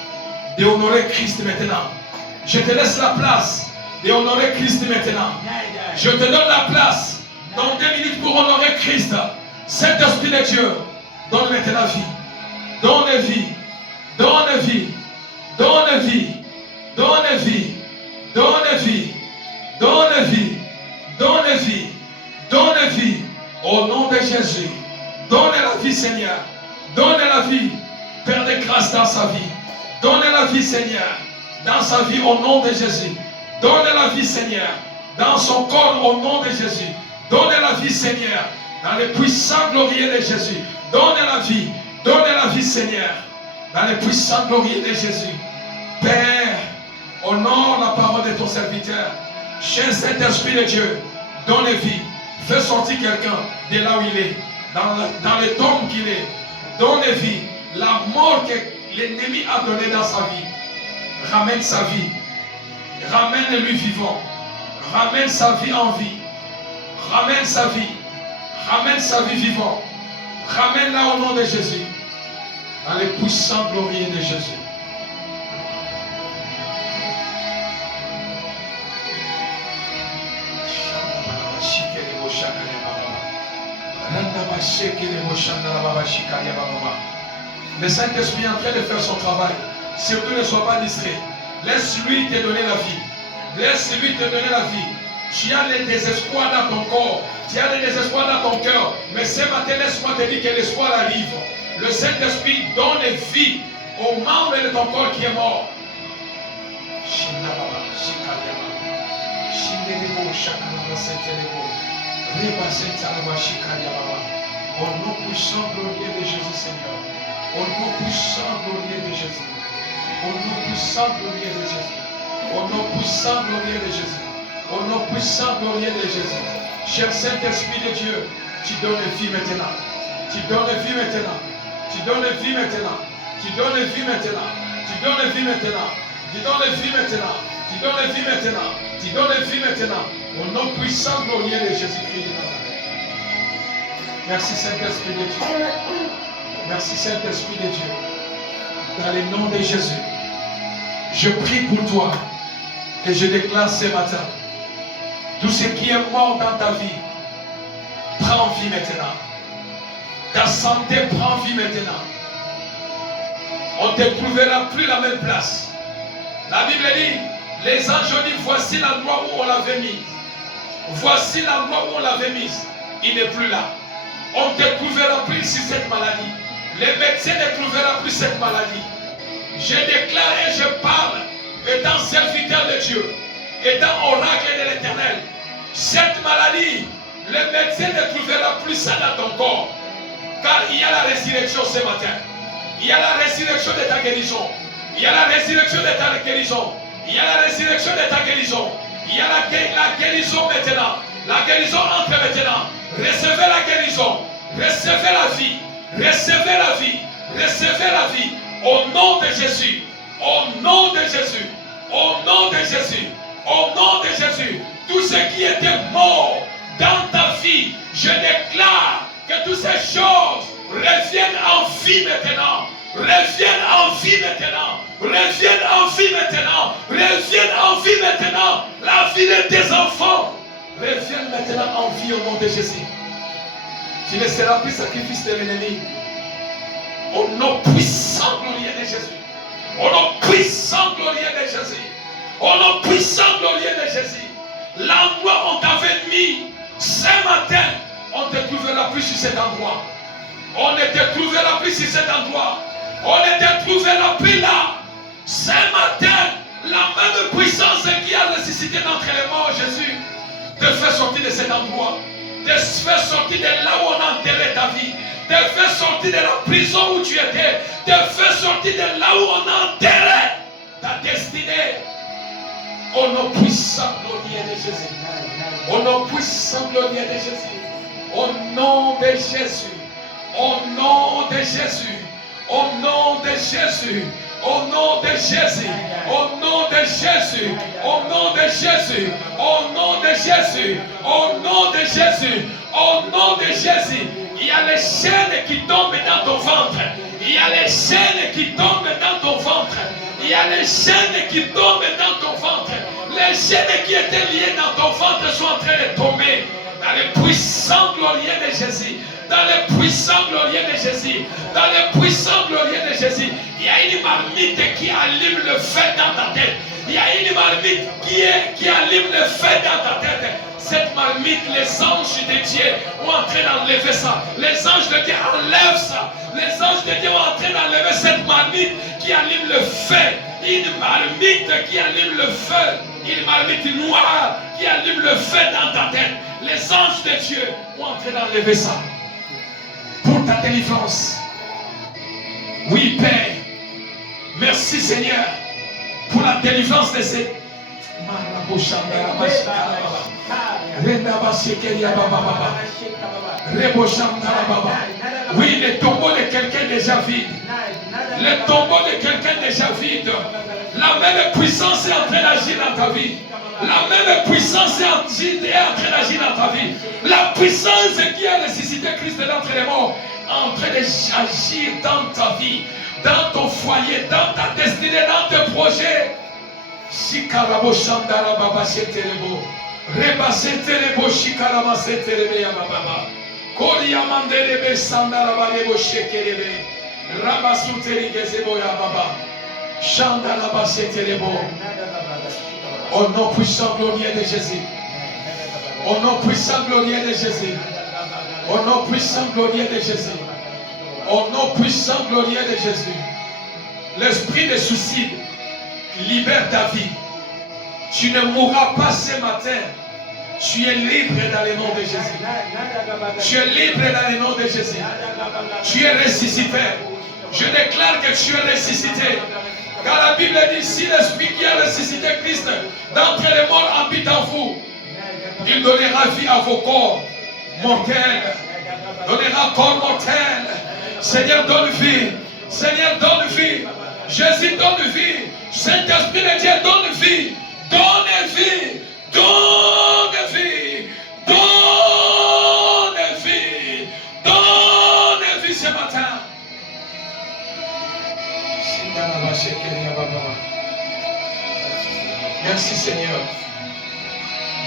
de honorer Christ maintenant. Je te laisse la place de honorer Christ maintenant. Je te donne la place dans 2 minutes pour honorer Christ. Saint-Esprit de Dieu, donne maintenant la vie. Donne vie. Donne vie. Donne vie. Donne vie. Donne vie. Donne vie. Donne vie. Donne vie. Au nom de Jésus. Donne la vie, Seigneur. Donne la vie. Père de grâce dans sa vie. Donne la vie, Seigneur. Dans sa vie, au nom de Jésus. Donne la vie, Seigneur. Dans son corps, au nom de Jésus. Donne la vie, Seigneur. Dans le puissant glorieux de Jésus. Donne la vie. Donne la vie, Seigneur. Dans le puissant glorieux de Jésus. Père, honore la parole de ton serviteur. Cher Saint-Esprit de Dieu, donne vie. Fais sortir quelqu'un de là où il est. Dans le tombe qu'il est. Donne vie. La mort que l'ennemi a donnée dans sa vie. Ramène sa vie. Ramène-lui vivant. Ramène sa vie en vie. Ramène sa vie. Ramène sa vie vivant. Ramène-la au nom de Jésus. Dans les puissants glorieux de Jésus. Le Saint-Esprit est en train de faire son travail. Surtout ne sois pas distrait. Laisse-lui te donner la vie. Laisse-lui te donner la vie. Tu as le désespoir dans ton corps. Tu as le désespoir dans ton cœur. Mais ce matin, laisse-moi te dire que l'espoir arrive. Le Saint-Esprit donne vie aux membres de ton corps qui est mort. Au nom puissant glorieux de Jésus, Seigneur. Au nom puissant glorieux de Jésus. Au nom puissant glorieux de Jésus. Au nom puissant glorieux de Jésus. Au nom puissant glorieux de Jésus. Cher Saint-Esprit de Dieu, tu donnes vie maintenant. Tu donnes vie maintenant. Tu donnes vie maintenant. Tu donnes vie maintenant. Tu donnes vie maintenant. Tu donnes vie maintenant. Tu donnes vie maintenant. Tu donnes vie maintenant. Au nom puissant glorieux de Jésus-Christ de Nazareth. Merci Saint-Esprit de Dieu. Merci Saint-Esprit de Dieu. Dans le nom de Jésus, je prie pour toi et je déclare ce matin, tout ce qui est mort dans ta vie, prends vie maintenant. Ta santé prend vie maintenant. On ne te trouvera plus la même place. La Bible dit, les anges ont dit, voici l'endroit où on l'avait mis. Voici l'endroit où on l'avait mis. Il n'est plus là. On ne te trouvera plus sur cette maladie. Les médecins ne trouveront plus cette maladie. Je déclare et je parle, étant serviteur de Dieu, étant oracle de l'Éternel. Cette maladie, les médecins ne trouveront plus ça dans ton corps. Car il y a la résurrection ce matin. Il y a la résurrection de ta guérison. Il y a la résurrection de ta guérison. Il y a la résurrection de ta guérison. Il y a la guérison maintenant. La guérison entre maintenant. Recevez la guérison. Recevez la vie. Recevez la vie. Recevez la vie. Au nom de Jésus. Au nom de Jésus. Au nom de Jésus. Au nom de Jésus. Tout ce qui était mort dans ta vie, je déclare que toutes ces choses reviennent en vie maintenant. Reviennent en vie maintenant. Reviennent en vie maintenant. Reviennent en vie maintenant. La vie de tes enfants reviennent maintenant en vie au nom de Jésus. Tu ne seras plus sacrifice de l'ennemi. Au nom puissant glorieux de Jésus. Au nom puissant glorieux de Jésus. Au nom puissant glorieux de Jésus. L'endroit où on t'avait mis ce matin, on ne te trouvera plus sur cet endroit. On ne te trouvera plus sur cet endroit. On ne te trouvera plus là. Ce matin, la même puissance qui a ressuscité d'entre les morts, Jésus, te fait sortir de cet endroit. Te fait sortir de là où on a enterré ta vie. Te fait sortir de la prison où tu étais. Te fait sortir de là où on a enterré ta destinée. Au nom puissant glorieux de Jésus. Au nom puissant glorieux de Jésus. Au nom de Jésus. Au nom de Jésus. Au nom de Jésus. Au nom de Jésus. Au nom de Jésus. Au nom de Jésus. Au nom de Jésus. Au nom de Jésus. Au nom de Jésus. Il y a les chaînes qui tombent dans ton ventre. Il y a les chaînes qui tombent dans ton ventre. Il y a les chaînes qui tombent dans ton ventre. Les chaînes qui étaient liées dans ton ventre sont en train de tomber. Dans le puissant glorieux de Jésus. Dans le puissant glorieux de Jésus. Dans le puissant glorieux de Jésus. Il y a une marmite qui allume le feu dans ta tête. Il y a une marmite qui allume le feu dans ta tête. Cette marmite, les anges de Dieu ont en train d'enlever ça. Les anges de Dieu enlèvent ça. Les anges de Dieu ont en train d'enlever cette marmite qui allume le feu. Une marmite qui allume le feu. Une marmite noire qui allume le feu dans ta tête. Les anges de Dieu ont en train d'enlever ça. Pour ta délivrance. Oui, Père. Merci, Seigneur, pour la délivrance de ces... Oui, le tombeau de quelqu'un déjà vide. Le tombeau de quelqu'un déjà vide. La même puissance est en train d'agir dans ta vie. La même puissance est en train d'agir dans ta vie. La puissance qui a ressuscité Christ d'entre les morts est en train d'agir dans ta vie, dans ton foyer, dans ta destinée, dans tes projets. Shikarabo Shandara Baba Sheterebo. Reba Sheterebo Shikarama Sheterebe Yababa. Koria Mandelebe Sandara Balebo Shekerebe. Rabasuteri Gezebo Yababa. Shandara Baba Sheterebo. Au nom puissant glorieux de Jésus. Au nom puissant glorieux de Jésus. Au nom puissant glorieux de Jésus. Au nom puissant glorieux de Jésus. L'esprit de suicide libère ta vie. Tu ne mourras pas ce matin. Tu es libre dans le nom de Jésus. Tu es libre dans le nom de Jésus. Tu es ressuscité. Je déclare que tu es ressuscité. Car la Bible dit, si l'esprit qui a ressuscité Christ d'entre les morts habite en vous, il donnera vie à vos corps mortels. Donnera corps mortel. Seigneur, donne vie Seigneur, donne vie. Jésus, donne vie. Saint-Esprit de Dieu, donne vie. Donne vie. Donne vie. Donne vie. Donne vie ce matin. Merci Seigneur.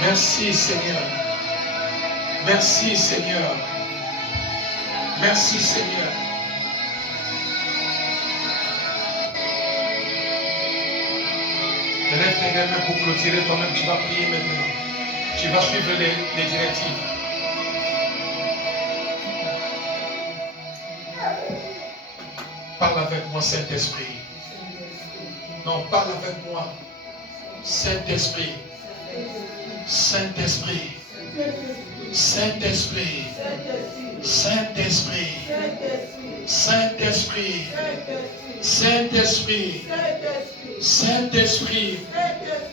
Merci Seigneur. Merci Seigneur. Merci Seigneur. Lève tes mains pour clôturer toi-même. Tu vas prier maintenant. Tu vas suivre les directives. Parle avec moi, Saint-Esprit. Non, parle avec moi. Saint-Esprit. Saint-Esprit. Saint-Esprit. Saint-Esprit. Saint-Esprit. Saint-Esprit. Saint-Esprit.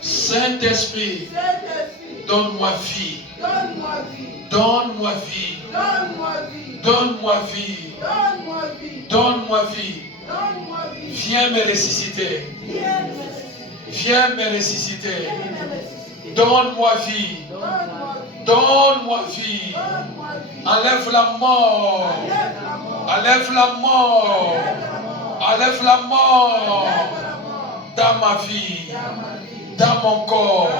Saint-Esprit. Donne-moi vie. Donne-moi vie. Donne-moi vie. Donne-moi vie. Viens me ressusciter. Viens me ressusciter. Donne-moi vie. Donne-moi vie. Enlève la mort. Enlève la mort. Enlève la mort. Dans ma vie. Dans mon corps.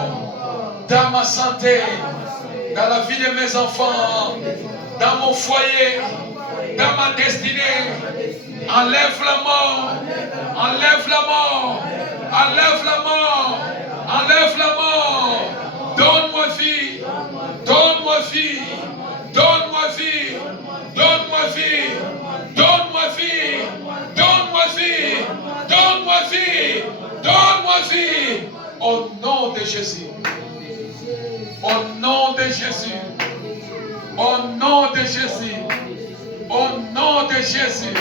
Dans ma santé. Dans la vie de mes enfants. Dans mon foyer. Dans ma destinée. Enlève la mort. Enlève la mort. Enlève la mort. Enlève la mort. Donne-moi vie. Donne-moi vie. Donne-moi vie. Donne-moi vie. Donne-moi vie. Donne-moi vie. Donne-moi vie. Donne-moi vie. Au nom de Jésus. Au nom de Jésus. Au nom de Jésus. Au nom de Jésus.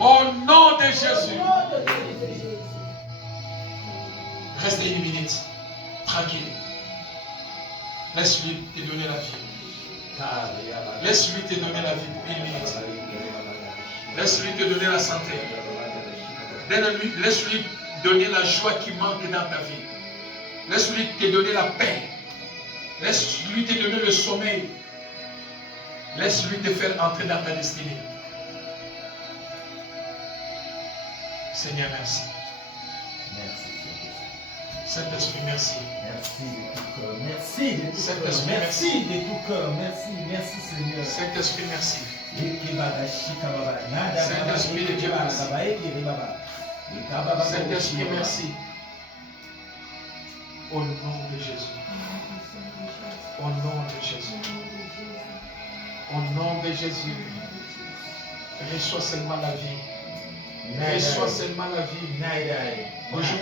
Au nom de Jésus. Restez une minute. Tranquille. Laisse-lui te donner la vie. Laisse-lui te donner la vie pour une minute. Laisse-lui te donner la santé. Laisse-lui donner la joie qui manque dans ta vie. Laisse-lui te donner la paix. Laisse-lui te donner le sommeil. Laisse-lui te faire entrer dans ta destinée. Seigneur, merci. Merci. Saint-Esprit, merci. Merci de tout cœur. Merci de tout cœur. Saint-Esprit, Merci de tout cœur. Merci Seigneur. Saint-Esprit, merci. Saint-Esprit de Dieu, merci. Saint-Esprit, merci. Au nom de Jésus. Au nom de Jésus. Au nom de Jésus. Reçois seulement la vie. Reçois seulement la vie. Aujourd'hui,